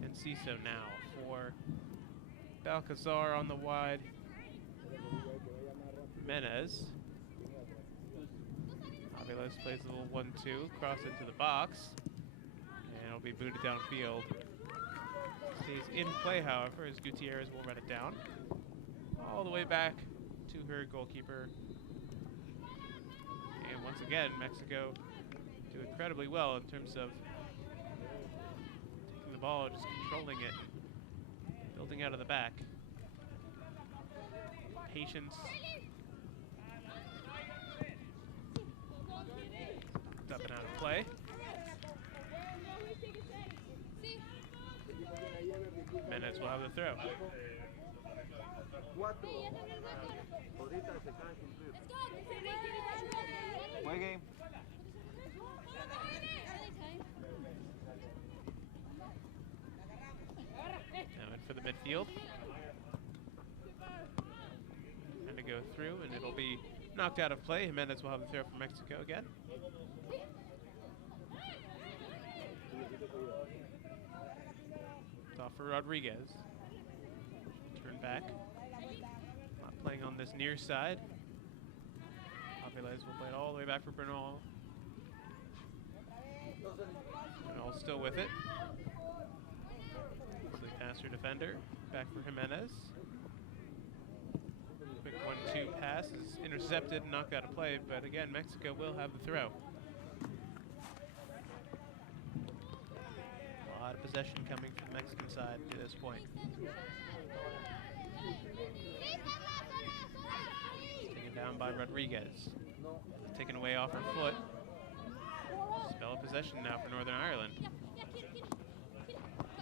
And Ciso now for Balcazar on the wide. Menez. Aviles plays a little 1-2. Cross into the box. And it'll be booted downfield. Stays in play, however, as Gutierrez will run it down. All the way back to her goalkeeper. And once again, Mexico do incredibly well in terms of taking the ball, just controlling it, building out of the back. Patience. Up and out of play. Menez will have the throw. Buen game. Now in for the midfield. Trying to go through, and it'll be knocked out of play. Jimenez will have the throw for Mexico again. for Rodriguez. Turn back. Not playing on this near side. Aviles will play it all the way back for Bernal. Bernal still with it. Easily past her defender. Back for Jimenez. Quick 1-2 pass is intercepted and knocked out of play, but again, Mexico will have the throw. A lot of possession coming from the Mexican side to this point. Taken down by Rodriguez. Taken away off her foot. Spell of possession now for Northern Ireland.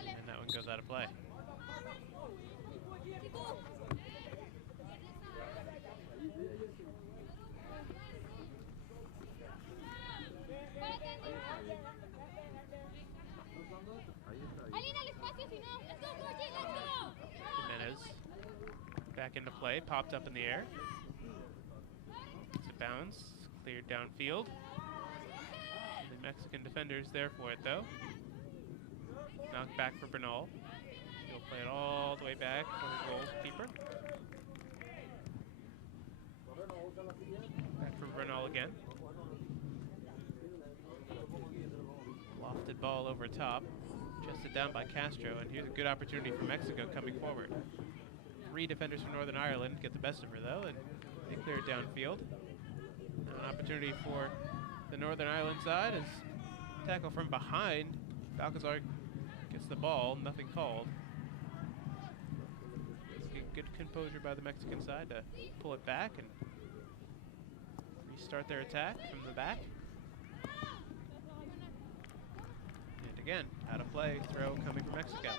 And that one goes out of play. Jimenez back into play, popped up in the air. It's a bounce, cleared downfield. The Mexican defender's there for it though. Knocked back for Bernal. He'll play it all the way back for the goalkeeper. Back for Bernal again. Lofted ball over top. Chested down by Castro, and here's a good opportunity for Mexico coming forward. 3 defenders from Northern Ireland get the best of her though, and they clear it downfield. Now an opportunity for the Northern Ireland side is tackle from behind. Balcazar gets the ball, nothing called. Good composure by the Mexican side to pull it back and restart their attack from the back. Again, out of play, throw coming from Mexico.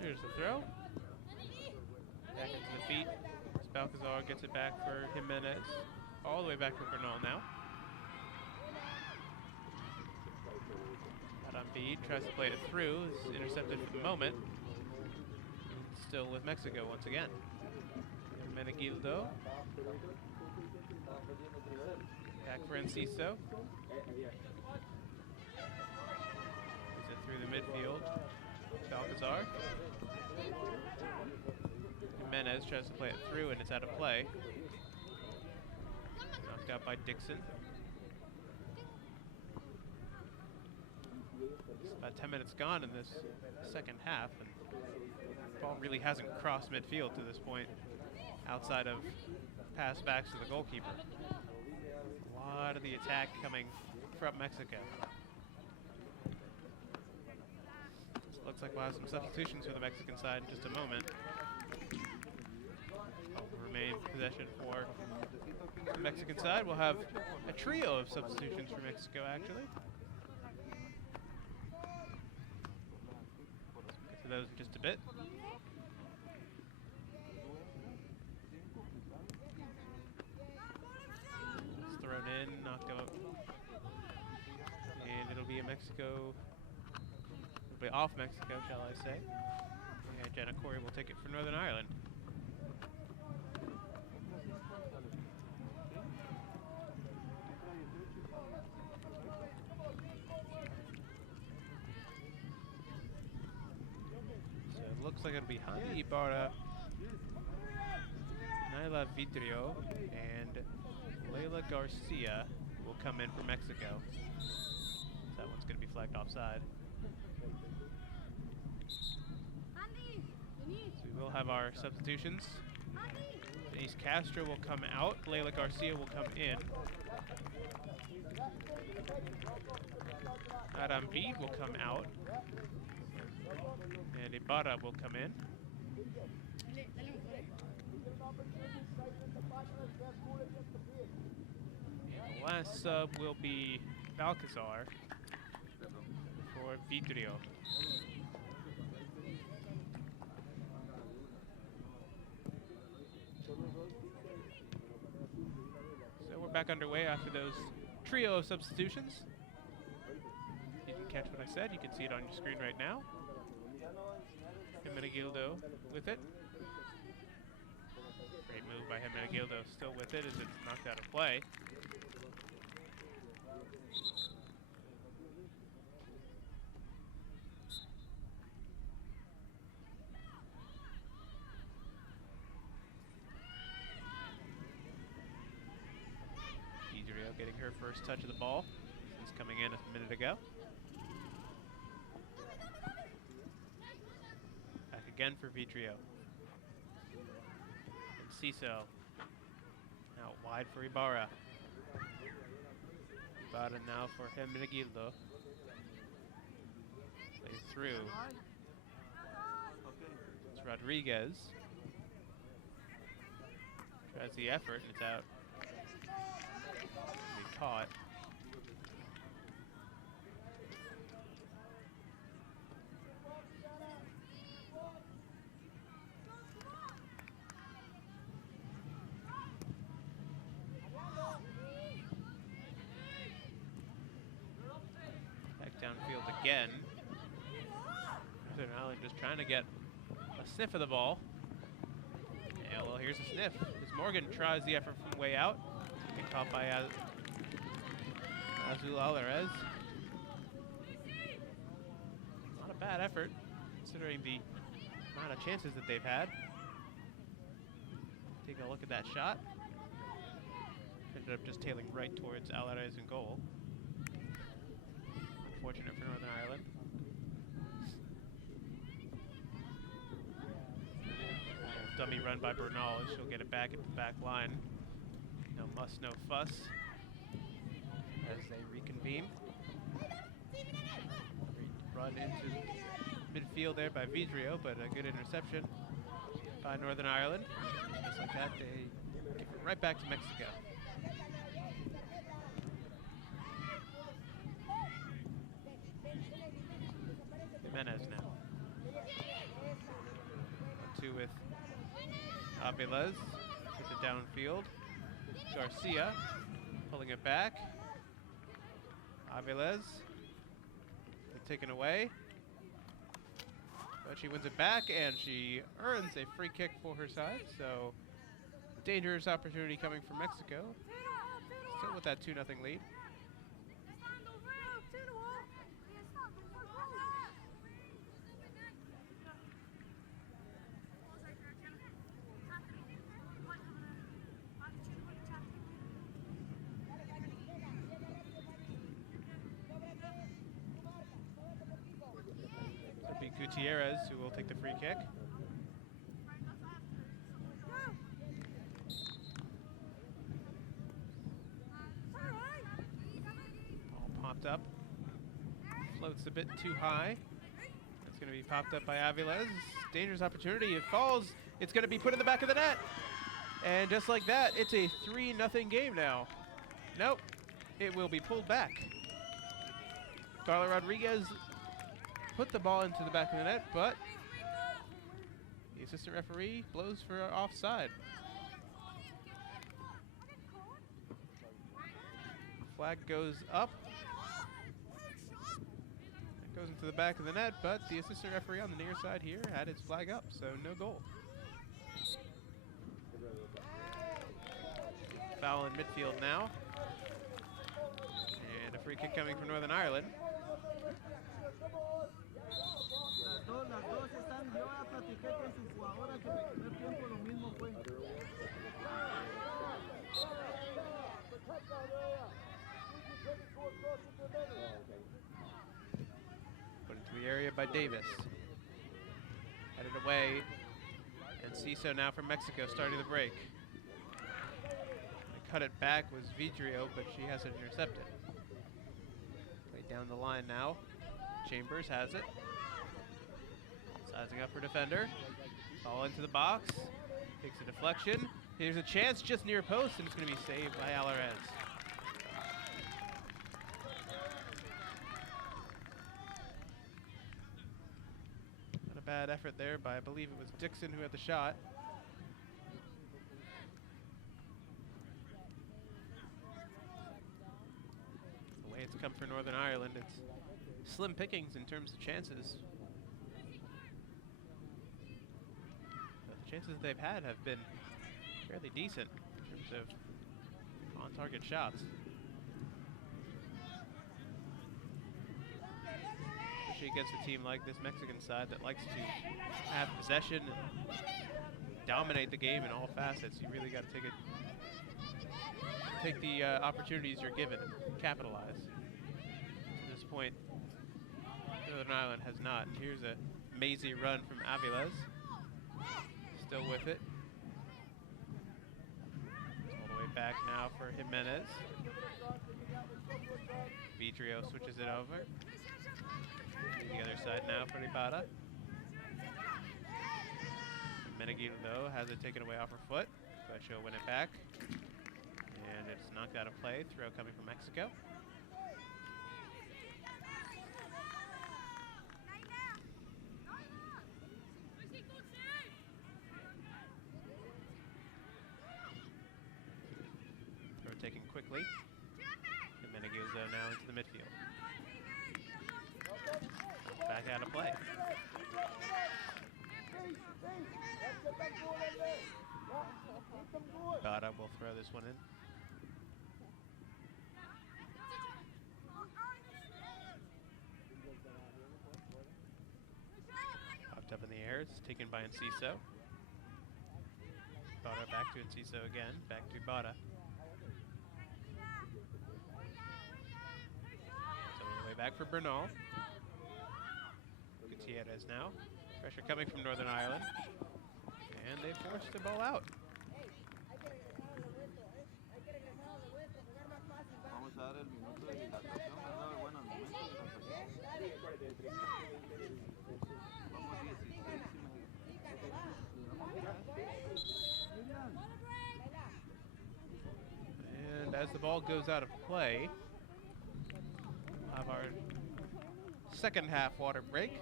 Here's the throw. Back into the feet. Balcazar gets it back for Jimenez. All the way back for Bernal now. Bead tries to play it through. It's intercepted for the moment. Still with Mexico once again. Menegildo. Back for Enciso. Puts it through the midfield. Balcazar. Jimenez tries to play it through and it's out of play. Knocked out by Dixon. About 10 minutes gone in this second half, and the ball really hasn't crossed midfield to this point, outside of pass backs to the goalkeeper. A lot of the attack coming from Mexico. So it looks like we'll have some substitutions for the Mexican side in just a moment. Remain possession for the Mexican side. We'll have a trio of substitutions for Mexico, actually. To those in just a bit. It's thrown in, knocked out. And it'll be a Mexico, it'll be off Mexico, shall I say. And Jenna Corey will take it for Northern Ireland. Looks like it'll be Hani Ibarra, Naila Vidrio, and Leila Garcia will come in for Mexico. That one's going to be flagged offside. So we will have our substitutions. Denise Castro will come out. Leila Garcia will come in. Adam Bede will come out. And Ibarra will come in. And the last sub will be Balcazar for Vidrio. So we're back underway after those trio of substitutions. If you didn't catch what I said, you can see it on your screen right now. Menegildo with it. by Hermenegildo, still with it as it's knocked out of play. Vidrio getting her first touch of the ball. She's coming in a minute ago. Back again for Vidrio. And Ciso. Out wide for Ibarra. Ibarra now for Hermenegildo. Play through. It's Rodriguez. Tries the effort and it's out. Be caught. Back downfield again. Northern Ireland just trying to get a sniff of the ball. Yeah, well, here's a sniff. As Morgan tries the effort from way out. Get caught by Azul Alvarez. Not a bad effort, considering the amount of chances that they've had. Take a look at that shot. Ended up just tailing right towards Alvarez in goal. Unfortunate for Northern Ireland. Dummy run by Bernal, and she'll get it back at the back line. No muss, no fuss. As they reconvene. Run into midfield there by Vidrio, but a good interception by Northern Ireland. Just like that, they give it right back to Mexico. Jimenez now. 1-2 with Aviles. With the downfield. Garcia pulling it back. Aviles taken away. But she wins it back and she earns a free kick for her side. So dangerous opportunity coming from Mexico. Still with that 2-0 lead. Gutierrez, who will take the free kick. Ball popped up. Floats a bit too high. It's going to be popped up by Aviles. Dangerous opportunity. It falls. It's going to be put in the back of the net. And just like that, it's a 3-0 game now. Nope. It will be pulled back. Carla Rodriguez put the ball into the back of the net, but the assistant referee blows for offside. Flag goes up. It goes into the back of the net, but the assistant referee on the near side here had his flag up, so no goal. Foul in midfield now. And a free kick coming from Northern Ireland. Las dos están, yo ya platiqué con su jugadora que en el primer tiempo lo mismo fue. Put into the area by Davis. Headed away. And Ciso now from Mexico starting the break. Cut it back was Vidrio, but she has it intercepted. Played down the line now. Chambers has it. Sizing up her defender. Ball into the box. Takes a deflection. Here's a chance just near post, and it's going to be saved by Alvarez. Not a bad effort there by, I believe it was Dixon who had the shot. The way it's come for Northern Ireland, it's slim pickings in terms of chances. But the chances they've had have been fairly decent in terms of on-target shots. Especially against a team like this Mexican side that likes to have possession and dominate the game in all facets. You really got to take the opportunities you're given and capitalize. To this point, Northern Ireland has not. And here's a mazy run from Aviles. Still with it. All the way back now for Jimenez. Vidrio switches it over. The other side now for Ibarra. Menegil, though, has it taken away off her foot, but she'll win it back. And it's knocked out of play. Throw coming from Mexico. Throw taken quickly. And Menegil, though, now into the midfield. Back out of play. Bada will throw this one in. Popped up in the air. It's taken by Enciso. Bada back to Enciso again. Back to Bada. So all the way back for Bernal. Gutierrez now. Pressure coming from Northern Ireland. And they forced the ball out. And as the ball goes out of play, we'll have our second half water break.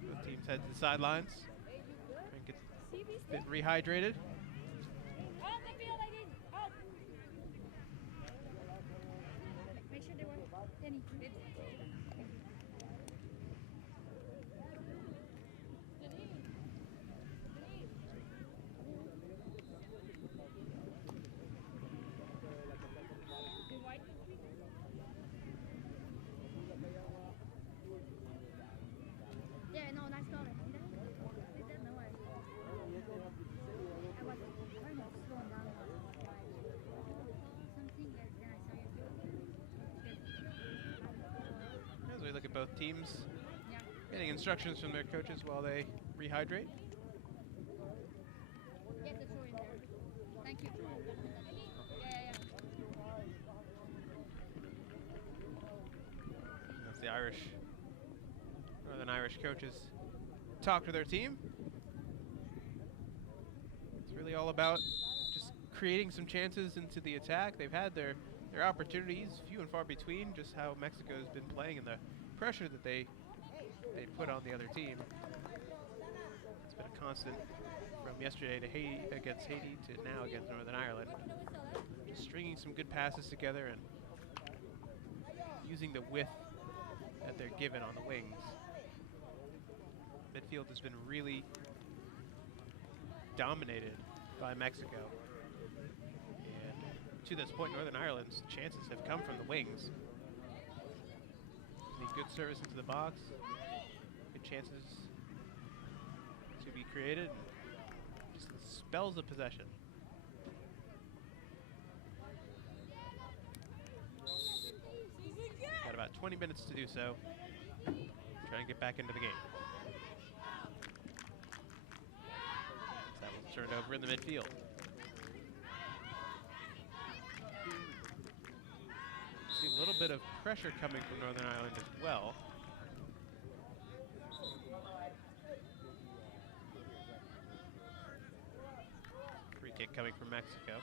So both teams head to the sidelines. And get a bit rehydrated. Make sure they were any. Yeah, no, nice goal. As we look at both teams, Yeah. getting instructions from their coaches while they rehydrate. Get the throw in there. Thank you. Yeah. As the Northern Irish coaches talk to their team. It's really all about just creating some chances into the attack. They've had their opportunities, few and far between, just how Mexico has been playing and the pressure that they put on the other team. It's been a constant from yesterday to against Haiti to now against Northern Ireland. Just stringing some good passes together and using the width that they're given on the wings. Midfield has been really dominated by Mexico. And to this point, Northern Ireland's chances have come from the wings. Need good service into the box, good chances to be created, just spells of possession. Got about 20 minutes to do so. Try and get back into the game. That was turned over in the midfield. See a little bit of pressure coming from Northern Ireland as well. Free kick coming from Mexico.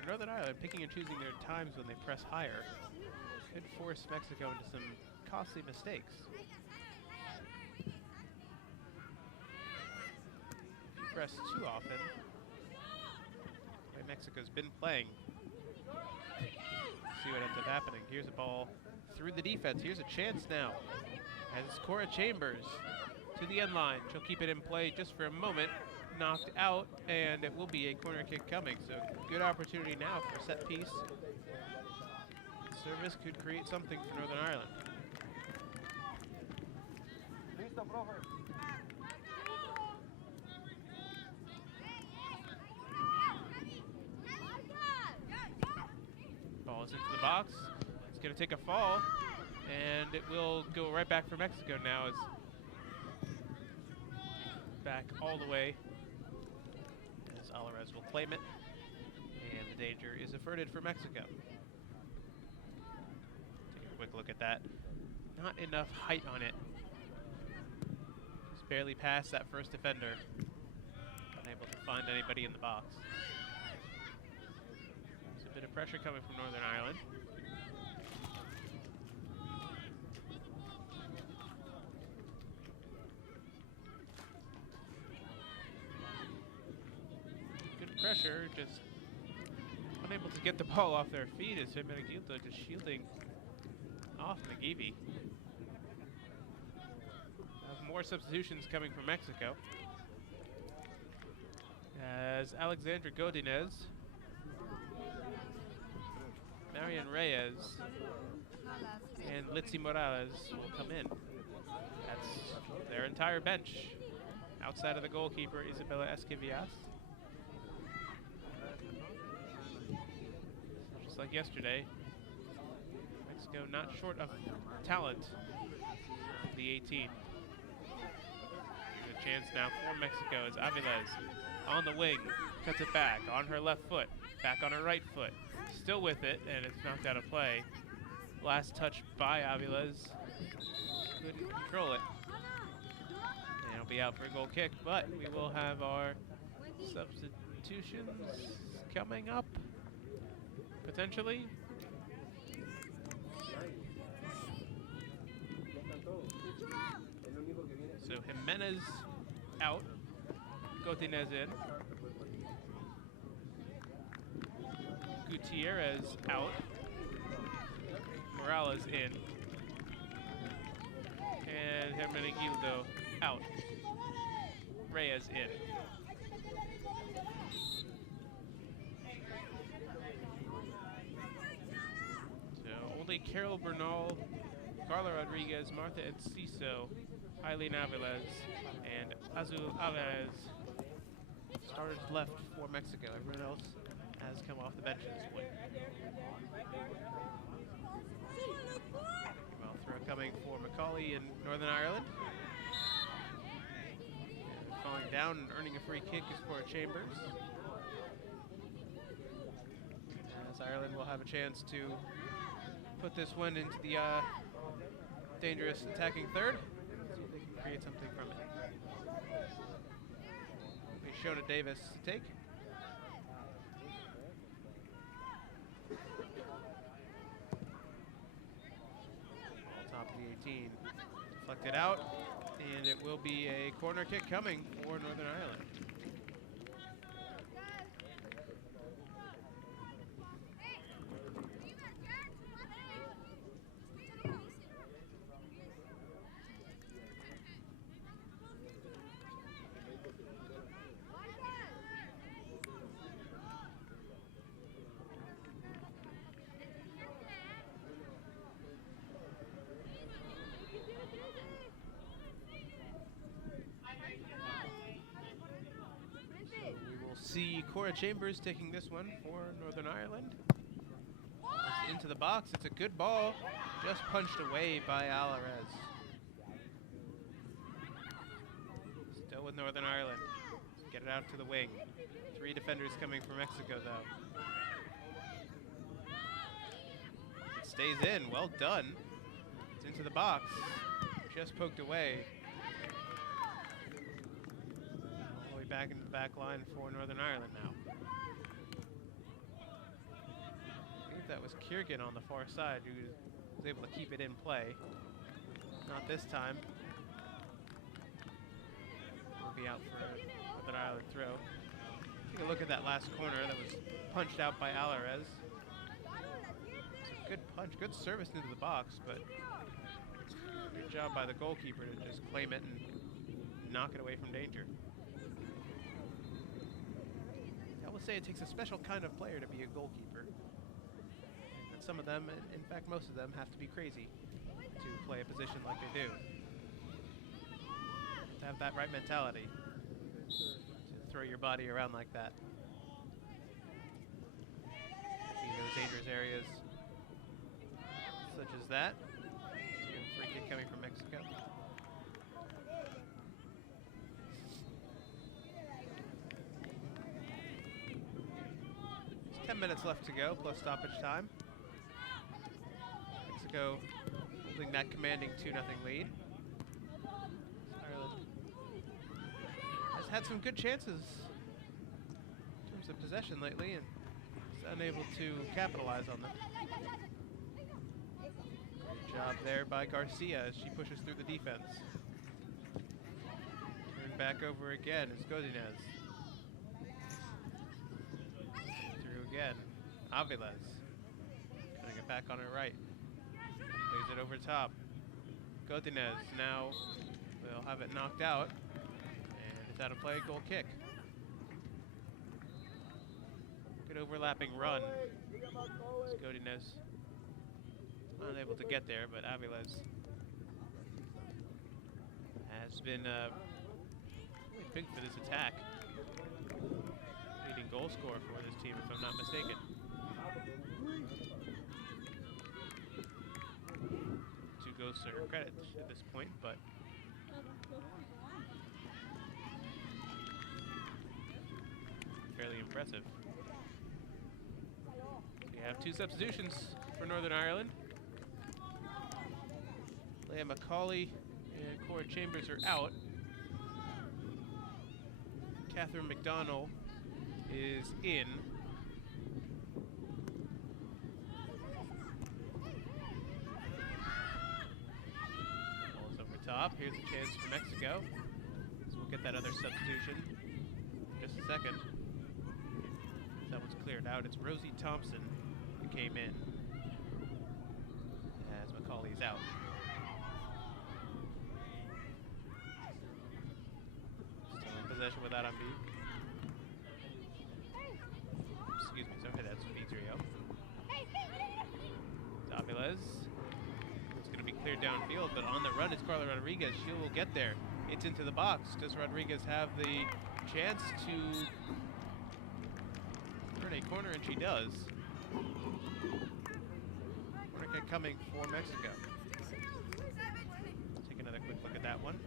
For Northern Ireland, picking and choosing their times when they press higher could force Mexico into some costly mistakes. If you press too often, the way Mexico's been playing, see what ends up happening. Here's a ball through the defense. Here's a chance now as Cora Chambers to the end line. She'll keep it in play just for a moment. Knocked out, and it will be a corner kick coming. So good opportunity now for set piece. Service could create something for Northern Ireland. Listo, profe. Ball is into the box. It's going to take a fall, and it will go right back for Mexico now. As back all the way, as Alvarez will claim it, and the danger is averted for Mexico. Take a quick look at that. Not enough height on it. Just barely past that first defender. Unable to find anybody in the box. There's a bit of pressure coming from Northern Ireland. Pressure, just unable to get the ball off their feet as Hermenegildo just shielding off McGeevy. More substitutions coming from Mexico, as Alexandra Godinez, Marian Reyes, and Litzy Morales will come in. That's their entire bench, outside of the goalkeeper, Isabella Esquivias. Just like yesterday, Mexico not short of talent, the 18. A chance now for Mexico as Avilés on the wing, cuts it back on her left foot, back on her right foot, still with it, and it's knocked out of play. Last touch by Avilés, couldn't control it. And it'll be out for a goal kick, but we will have our substitutions coming up, potentially. So Jimenez out, Godinez in, Gutierrez out, Morales in, and Hermenegildo out, Reyes in. So only Carol Bernal, Carla Rodriguez, Martha Enciso, Eileen Avilés, and Azul Alvarez starters left for Mexico. Everyone else has come off the bench at this point. Well, throw coming for Macaulay in Northern Ireland. And falling down and earning a free kick is for Chambers. As Ireland will have a chance to put this one into the dangerous attacking third. See if they can create something from it. Shona Davis to take. Top of the 18. Deflected out, and it will be a corner kick coming for Northern Ireland. See Cora Chambers taking this one for Northern Ireland. It's into the box. It's a good ball. Just punched away by Alvarez. Still with Northern Ireland. Get it out to the wing. 3 defenders coming for Mexico, though. It stays in. Well done. It's into the box. Just poked away. Back into the back line for Northern Ireland now. I believe that was Kiergan on the far side who was able to keep it in play. Not this time. We'll be out for a Northern Ireland throw. Take a look at that last corner that was punched out by Alvarez. It's a good punch, good service into the box, but good job by the goalkeeper to just claim it and knock it away from danger. I will say it takes a special kind of player to be a goalkeeper. And some of them, in fact most of them, have to be crazy to play a position like they do. To have that right mentality to throw your body around like that. In those dangerous areas such as that. Free kick coming from Mexico. There's 10 minutes left to go, plus stoppage time. Mexico holding that commanding 2-0 lead. Ireland has had some good chances in terms of possession lately and is unable to capitalize on them. Good job there by Garcia as she pushes through the defense. Turn back over again is Godinez. Through again. Aviles. Cutting it back on her right. Plays it over top. Godinez now will have it knocked out. And it's out of play, goal kick. Good overlapping run. Godinez unable to get there, but Aviles has been really big for this attack. Leading goal scorer for this team, if I'm not mistaken. Two goals to her credit at this point, but fairly impressive. We have two substitutions for Northern Ireland. Leah McCauley and Cora Chambers are out. Catherine McDonald is in. Ball's over top. Here's a chance for Mexico. So we'll get that other substitution in just a second. That one's cleared out. It's Rosie Thompson who came in as McCauley's out. Possession with Arambi. Excuse me, sorry, that's Vitrio. Aviles. It's going to be cleared downfield, but on the run it's Carla Rodriguez. She will get there. It's into the box. Does Rodriguez have the chance to turn a corner? And she does. Corner kick coming for Mexico. Take another quick look at that one.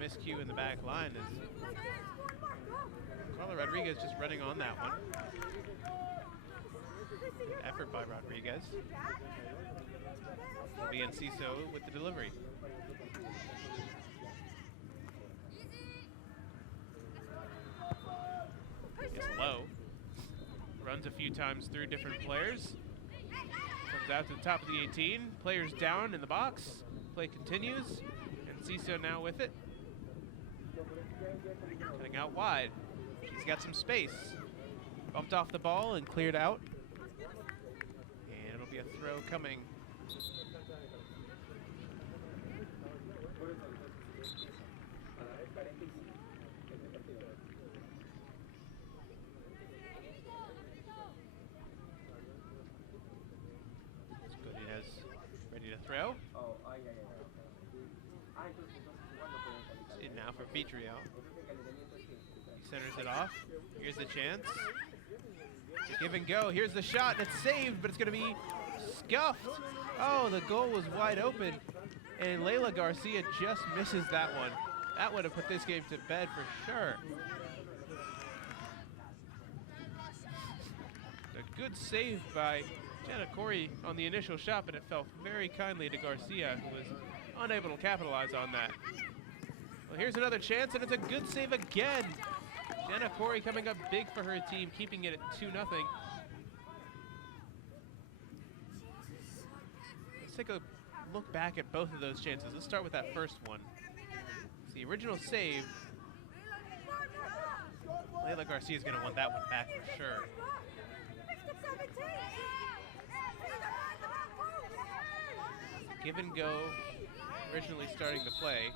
Miscue in the back line is Carla Rodriguez just running on that one. Good effort by Rodriguez. It'll be Enciso with the delivery. It's low. Runs a few times through different players. Comes out to the top of the 18. Players down in the box. Play continues. Enciso now with it. Cutting out wide. She's got some space. Bumped off the ball and cleared out. And it'll be a throw coming. Godinez ready to throw. It's in now for Vitrio. He centers it off. Here's the chance. Give and go. Here's the shot. And it's saved, but it's going to be scuffed. Oh, the goal was wide open. And Layla Garcia just misses that one. That would have put this game to bed for sure. A good save by Jenna Corey on the initial shot, but it fell very kindly to Garcia, who was unable to capitalize on that. Well, here's another chance, and it's a good save again. Jenna Corey coming up big for her team, keeping it at 2-0. Let's take a look back at both of those chances. Let's start with that first one. It's the original save. Layla Garcia is going to want that one back for sure. Give and go, originally starting the play.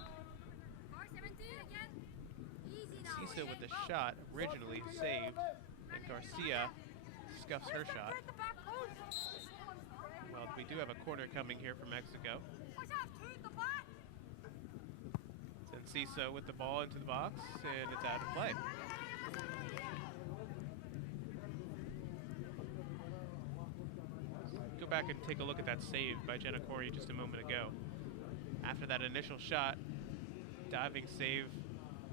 Cisa with the shot, originally saved, and Garcia scuffs her shot. Well, we do have a corner coming here for Mexico. Send Cisa with the ball into the box, and it's out of play. Go back and take a look at that save by Jenna Corey just a moment ago. After that initial shot, diving save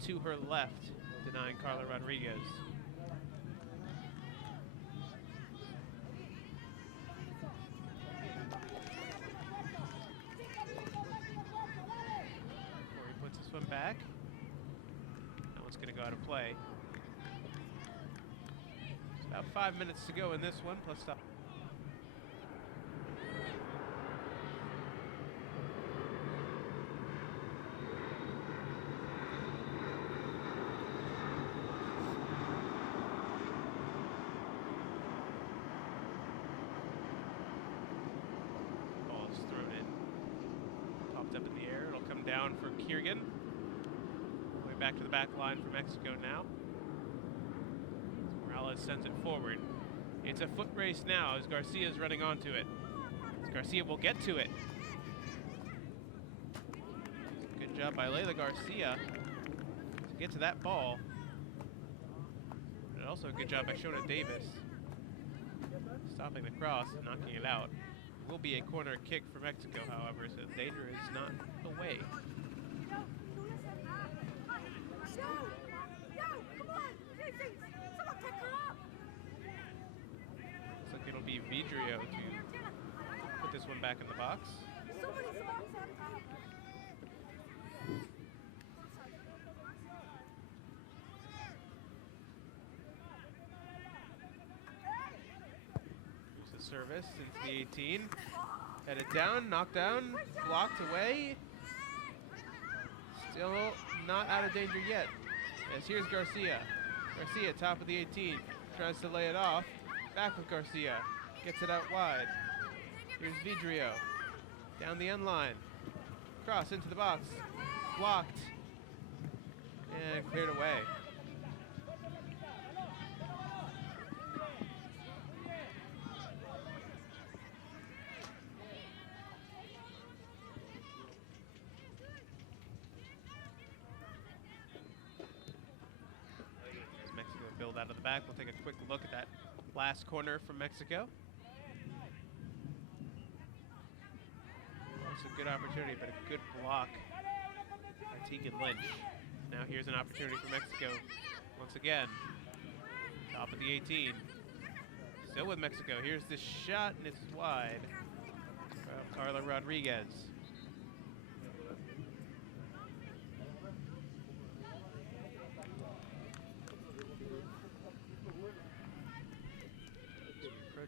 to her left, denying Carla Rodriguez. Corey puts this one back. That one's going to go out of play. It's about 5 minutes to go in this one, plus stop. Up in the air, it'll come down for Kiergan. Way back to the back line for Mexico now. Morales sends it forward. It's a foot race now as Garcia's running onto it. As Garcia will get to it. Good job by Layla Garcia to get to that ball. And also a good job by Shona Davis stopping the cross and knocking it out. Will be a corner kick for Mexico, however, so the danger is not away. Looks like it'll be Vidrio to put this one back in the box. Service into the 18. Headed down, knocked down, blocked away. Still not out of danger yet. As here's Garcia. Garcia, top of the 18. Tries to lay it off. Back with Garcia. Gets it out wide. Here's Vidrio. Down the end line. Cross into the box. Blocked. And cleared away. Out of the back. We'll take a quick look at that last corner from Mexico. That's a good opportunity, but a good block by Tegan Lynch. Now here's an opportunity for Mexico once again. Top of the 18. Still with Mexico. Here's the shot, and it's wide. Carla Rodriguez.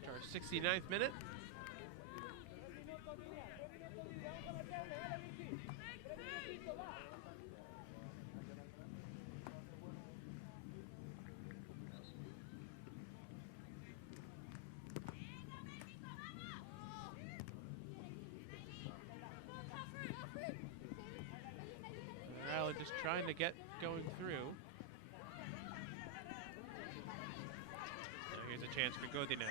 Our 69th minute. Morales just trying to get going through. Now here's a chance for Godinez.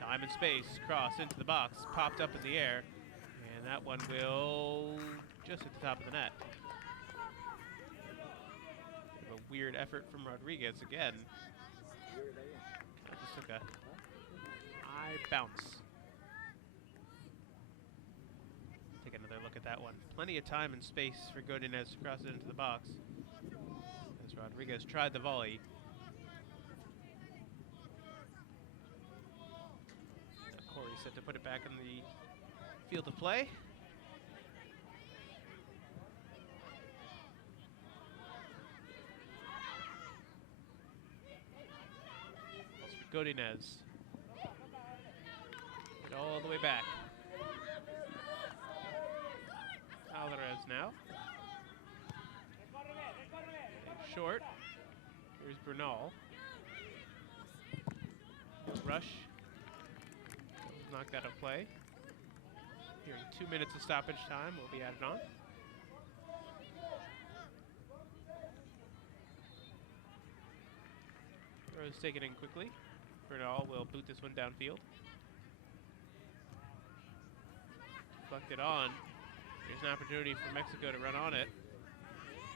Time and space, cross into the box, popped up in the air, and that one will just hit the top of the net. A weird effort from Rodriguez again. Just took a high bounce. Take another look at that one. Plenty of time and space for Godinez to cross it into the box. As Rodriguez tried the volley. Corey set to put it back in the field of play. Godinez. Get all the way back. Alvarez now. Short. Here's Bernal. Rush. Knocked out of play. Here in 2 minutes of stoppage time will be added on. Rose taking it in quickly. Bernal will boot this one downfield. Deflected on. There's an opportunity for Mexico to run on it.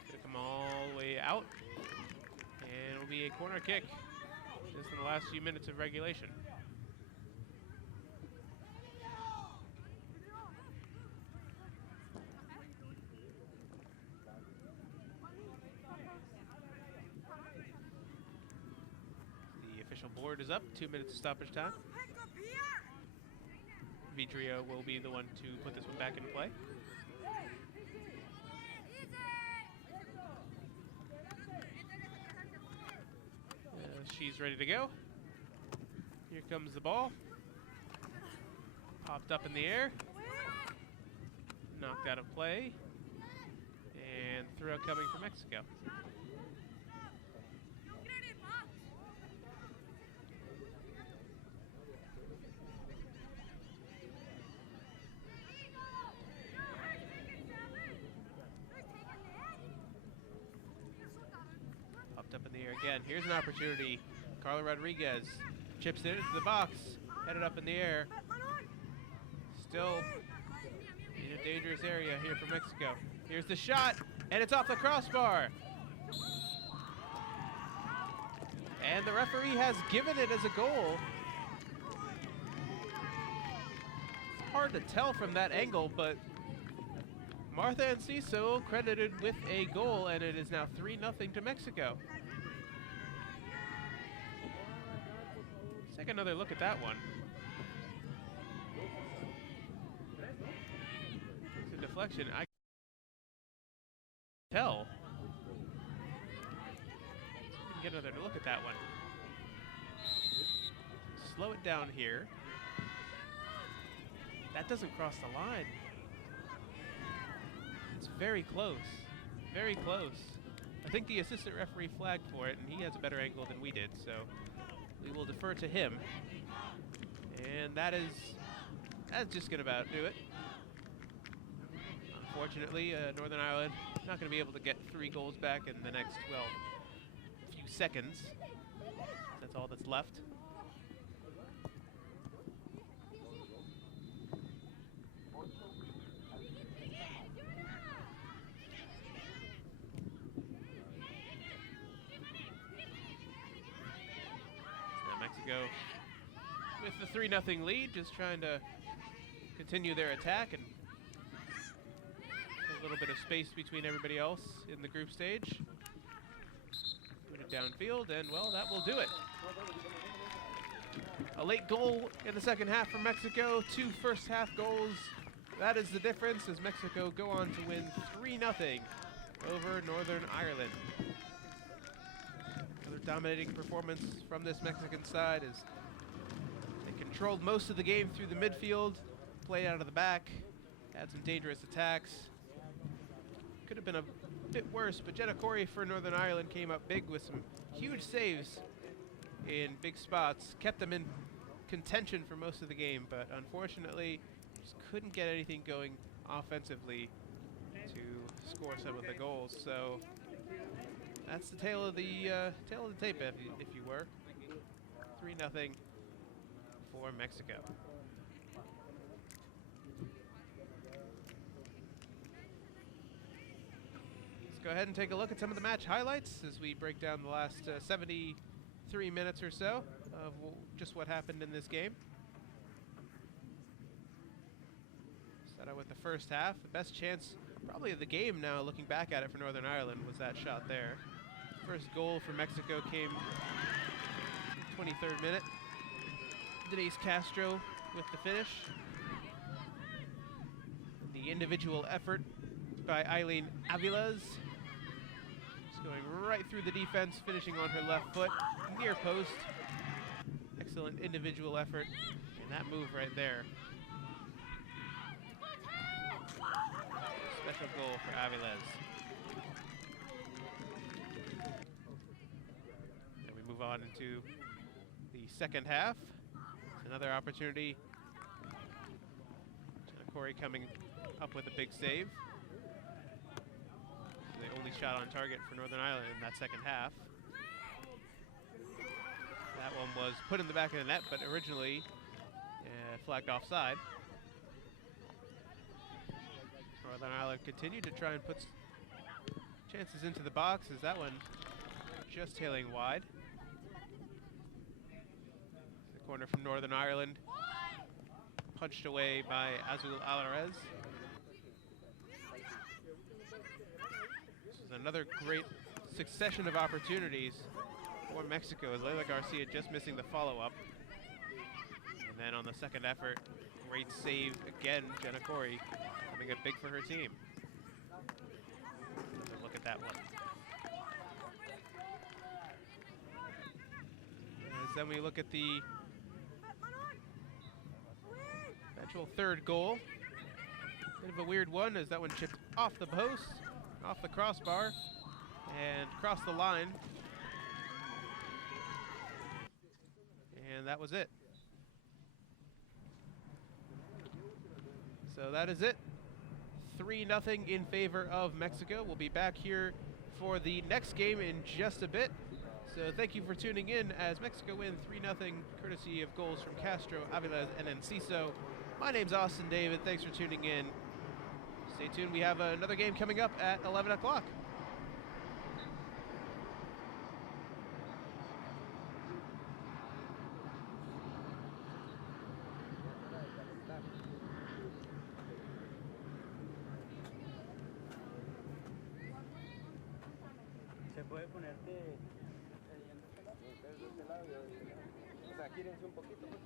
It's gonna come all the way out. And it'll be a corner kick just in the last few minutes of regulation. The official board is up, 2 minutes of stoppage time. Vidrio will be the one to put this one back into play. She's ready to go. Here comes the ball. Popped up in the air. Knocked out of play. And throw coming for Mexico. Popped up in the air again. Here's an opportunity. Carla Rodriguez chips it into the box, headed up in the air. Still in a dangerous area here for Mexico. Here's the shot, and it's off the crossbar. And the referee has given it as a goal. It's hard to tell from that angle, but Martha Enciso credited with a goal, and it is now 3-0 to Mexico. Take another look at that one. It's a deflection. I can tell. Get another look at that one. Slow it down here. That doesn't cross the line. It's very close. Very close. I think the assistant referee flagged for it, and he has a better angle than we did, so we will defer to him. And that's just gonna about do it. Unfortunately, Northern Ireland not gonna be able to get 3 goals back in the next, well, few seconds. That's all that's left. Mexico with the 3-0 lead, just trying to continue their attack and a little bit of space between everybody else in the group stage. Put it downfield, and well, that will do it. A late goal in the second half for Mexico, 2 first-half goals. That is the difference as Mexico go on to win 3-0 over Northern Ireland. Another dominating performance from this Mexican side as they controlled most of the game through the midfield, played out of the back, had some dangerous attacks. Could have been a bit worse, but Jenna Corey for Northern Ireland came up big with some huge saves in big spots, kept them in contention for most of the game, but unfortunately just couldn't get anything going offensively to score some of the goals. So that's the tail of the tape, if you were. 3-0 for Mexico. Let's go ahead and take a look at some of the match highlights as we break down the last 73 minutes or so of just what happened in this game. Start out with the first half. The best chance probably of the game now, looking back at it for Northern Ireland, was that shot there. First goal for Mexico came 23rd minute. Denise Castro with the finish. The individual effort by Eileen Aviles. Just going right through the defense, finishing on her left foot, near post. Excellent individual effort, and that move right there. Special goal for Aviles. Then we move on into the second half. Another opportunity. Corey coming up with a big save. The only shot on target for Northern Ireland in that second half. That one was put in the back of the net, but originally flagged offside. Northern Ireland continued to try and put chances into the box as that one just tailing wide. The corner from Northern Ireland, punched away by Azul Alvarez. This is another great succession of opportunities for Mexico as Leila Garcia just missing the follow-up. And then on the second effort, great save again, Jenna Corey coming up big for her team. Another look at that one. As then we look at the eventual third goal. Bit of a weird one as that one chipped off the post, off the crossbar, and across the line. And that was it. So that is it. 3-0 in favor of Mexico. We'll be back here for the next game in just a bit. So thank you for tuning in as Mexico win 3-0 courtesy of goals from Castro, Aviles, and Enciso. My name's Austin David. Thanks for tuning in. Stay tuned. We have another game coming up at 11 o'clock. Se puede ponerte de este lado y de este lado. O sea, gírense un poquito. Pues.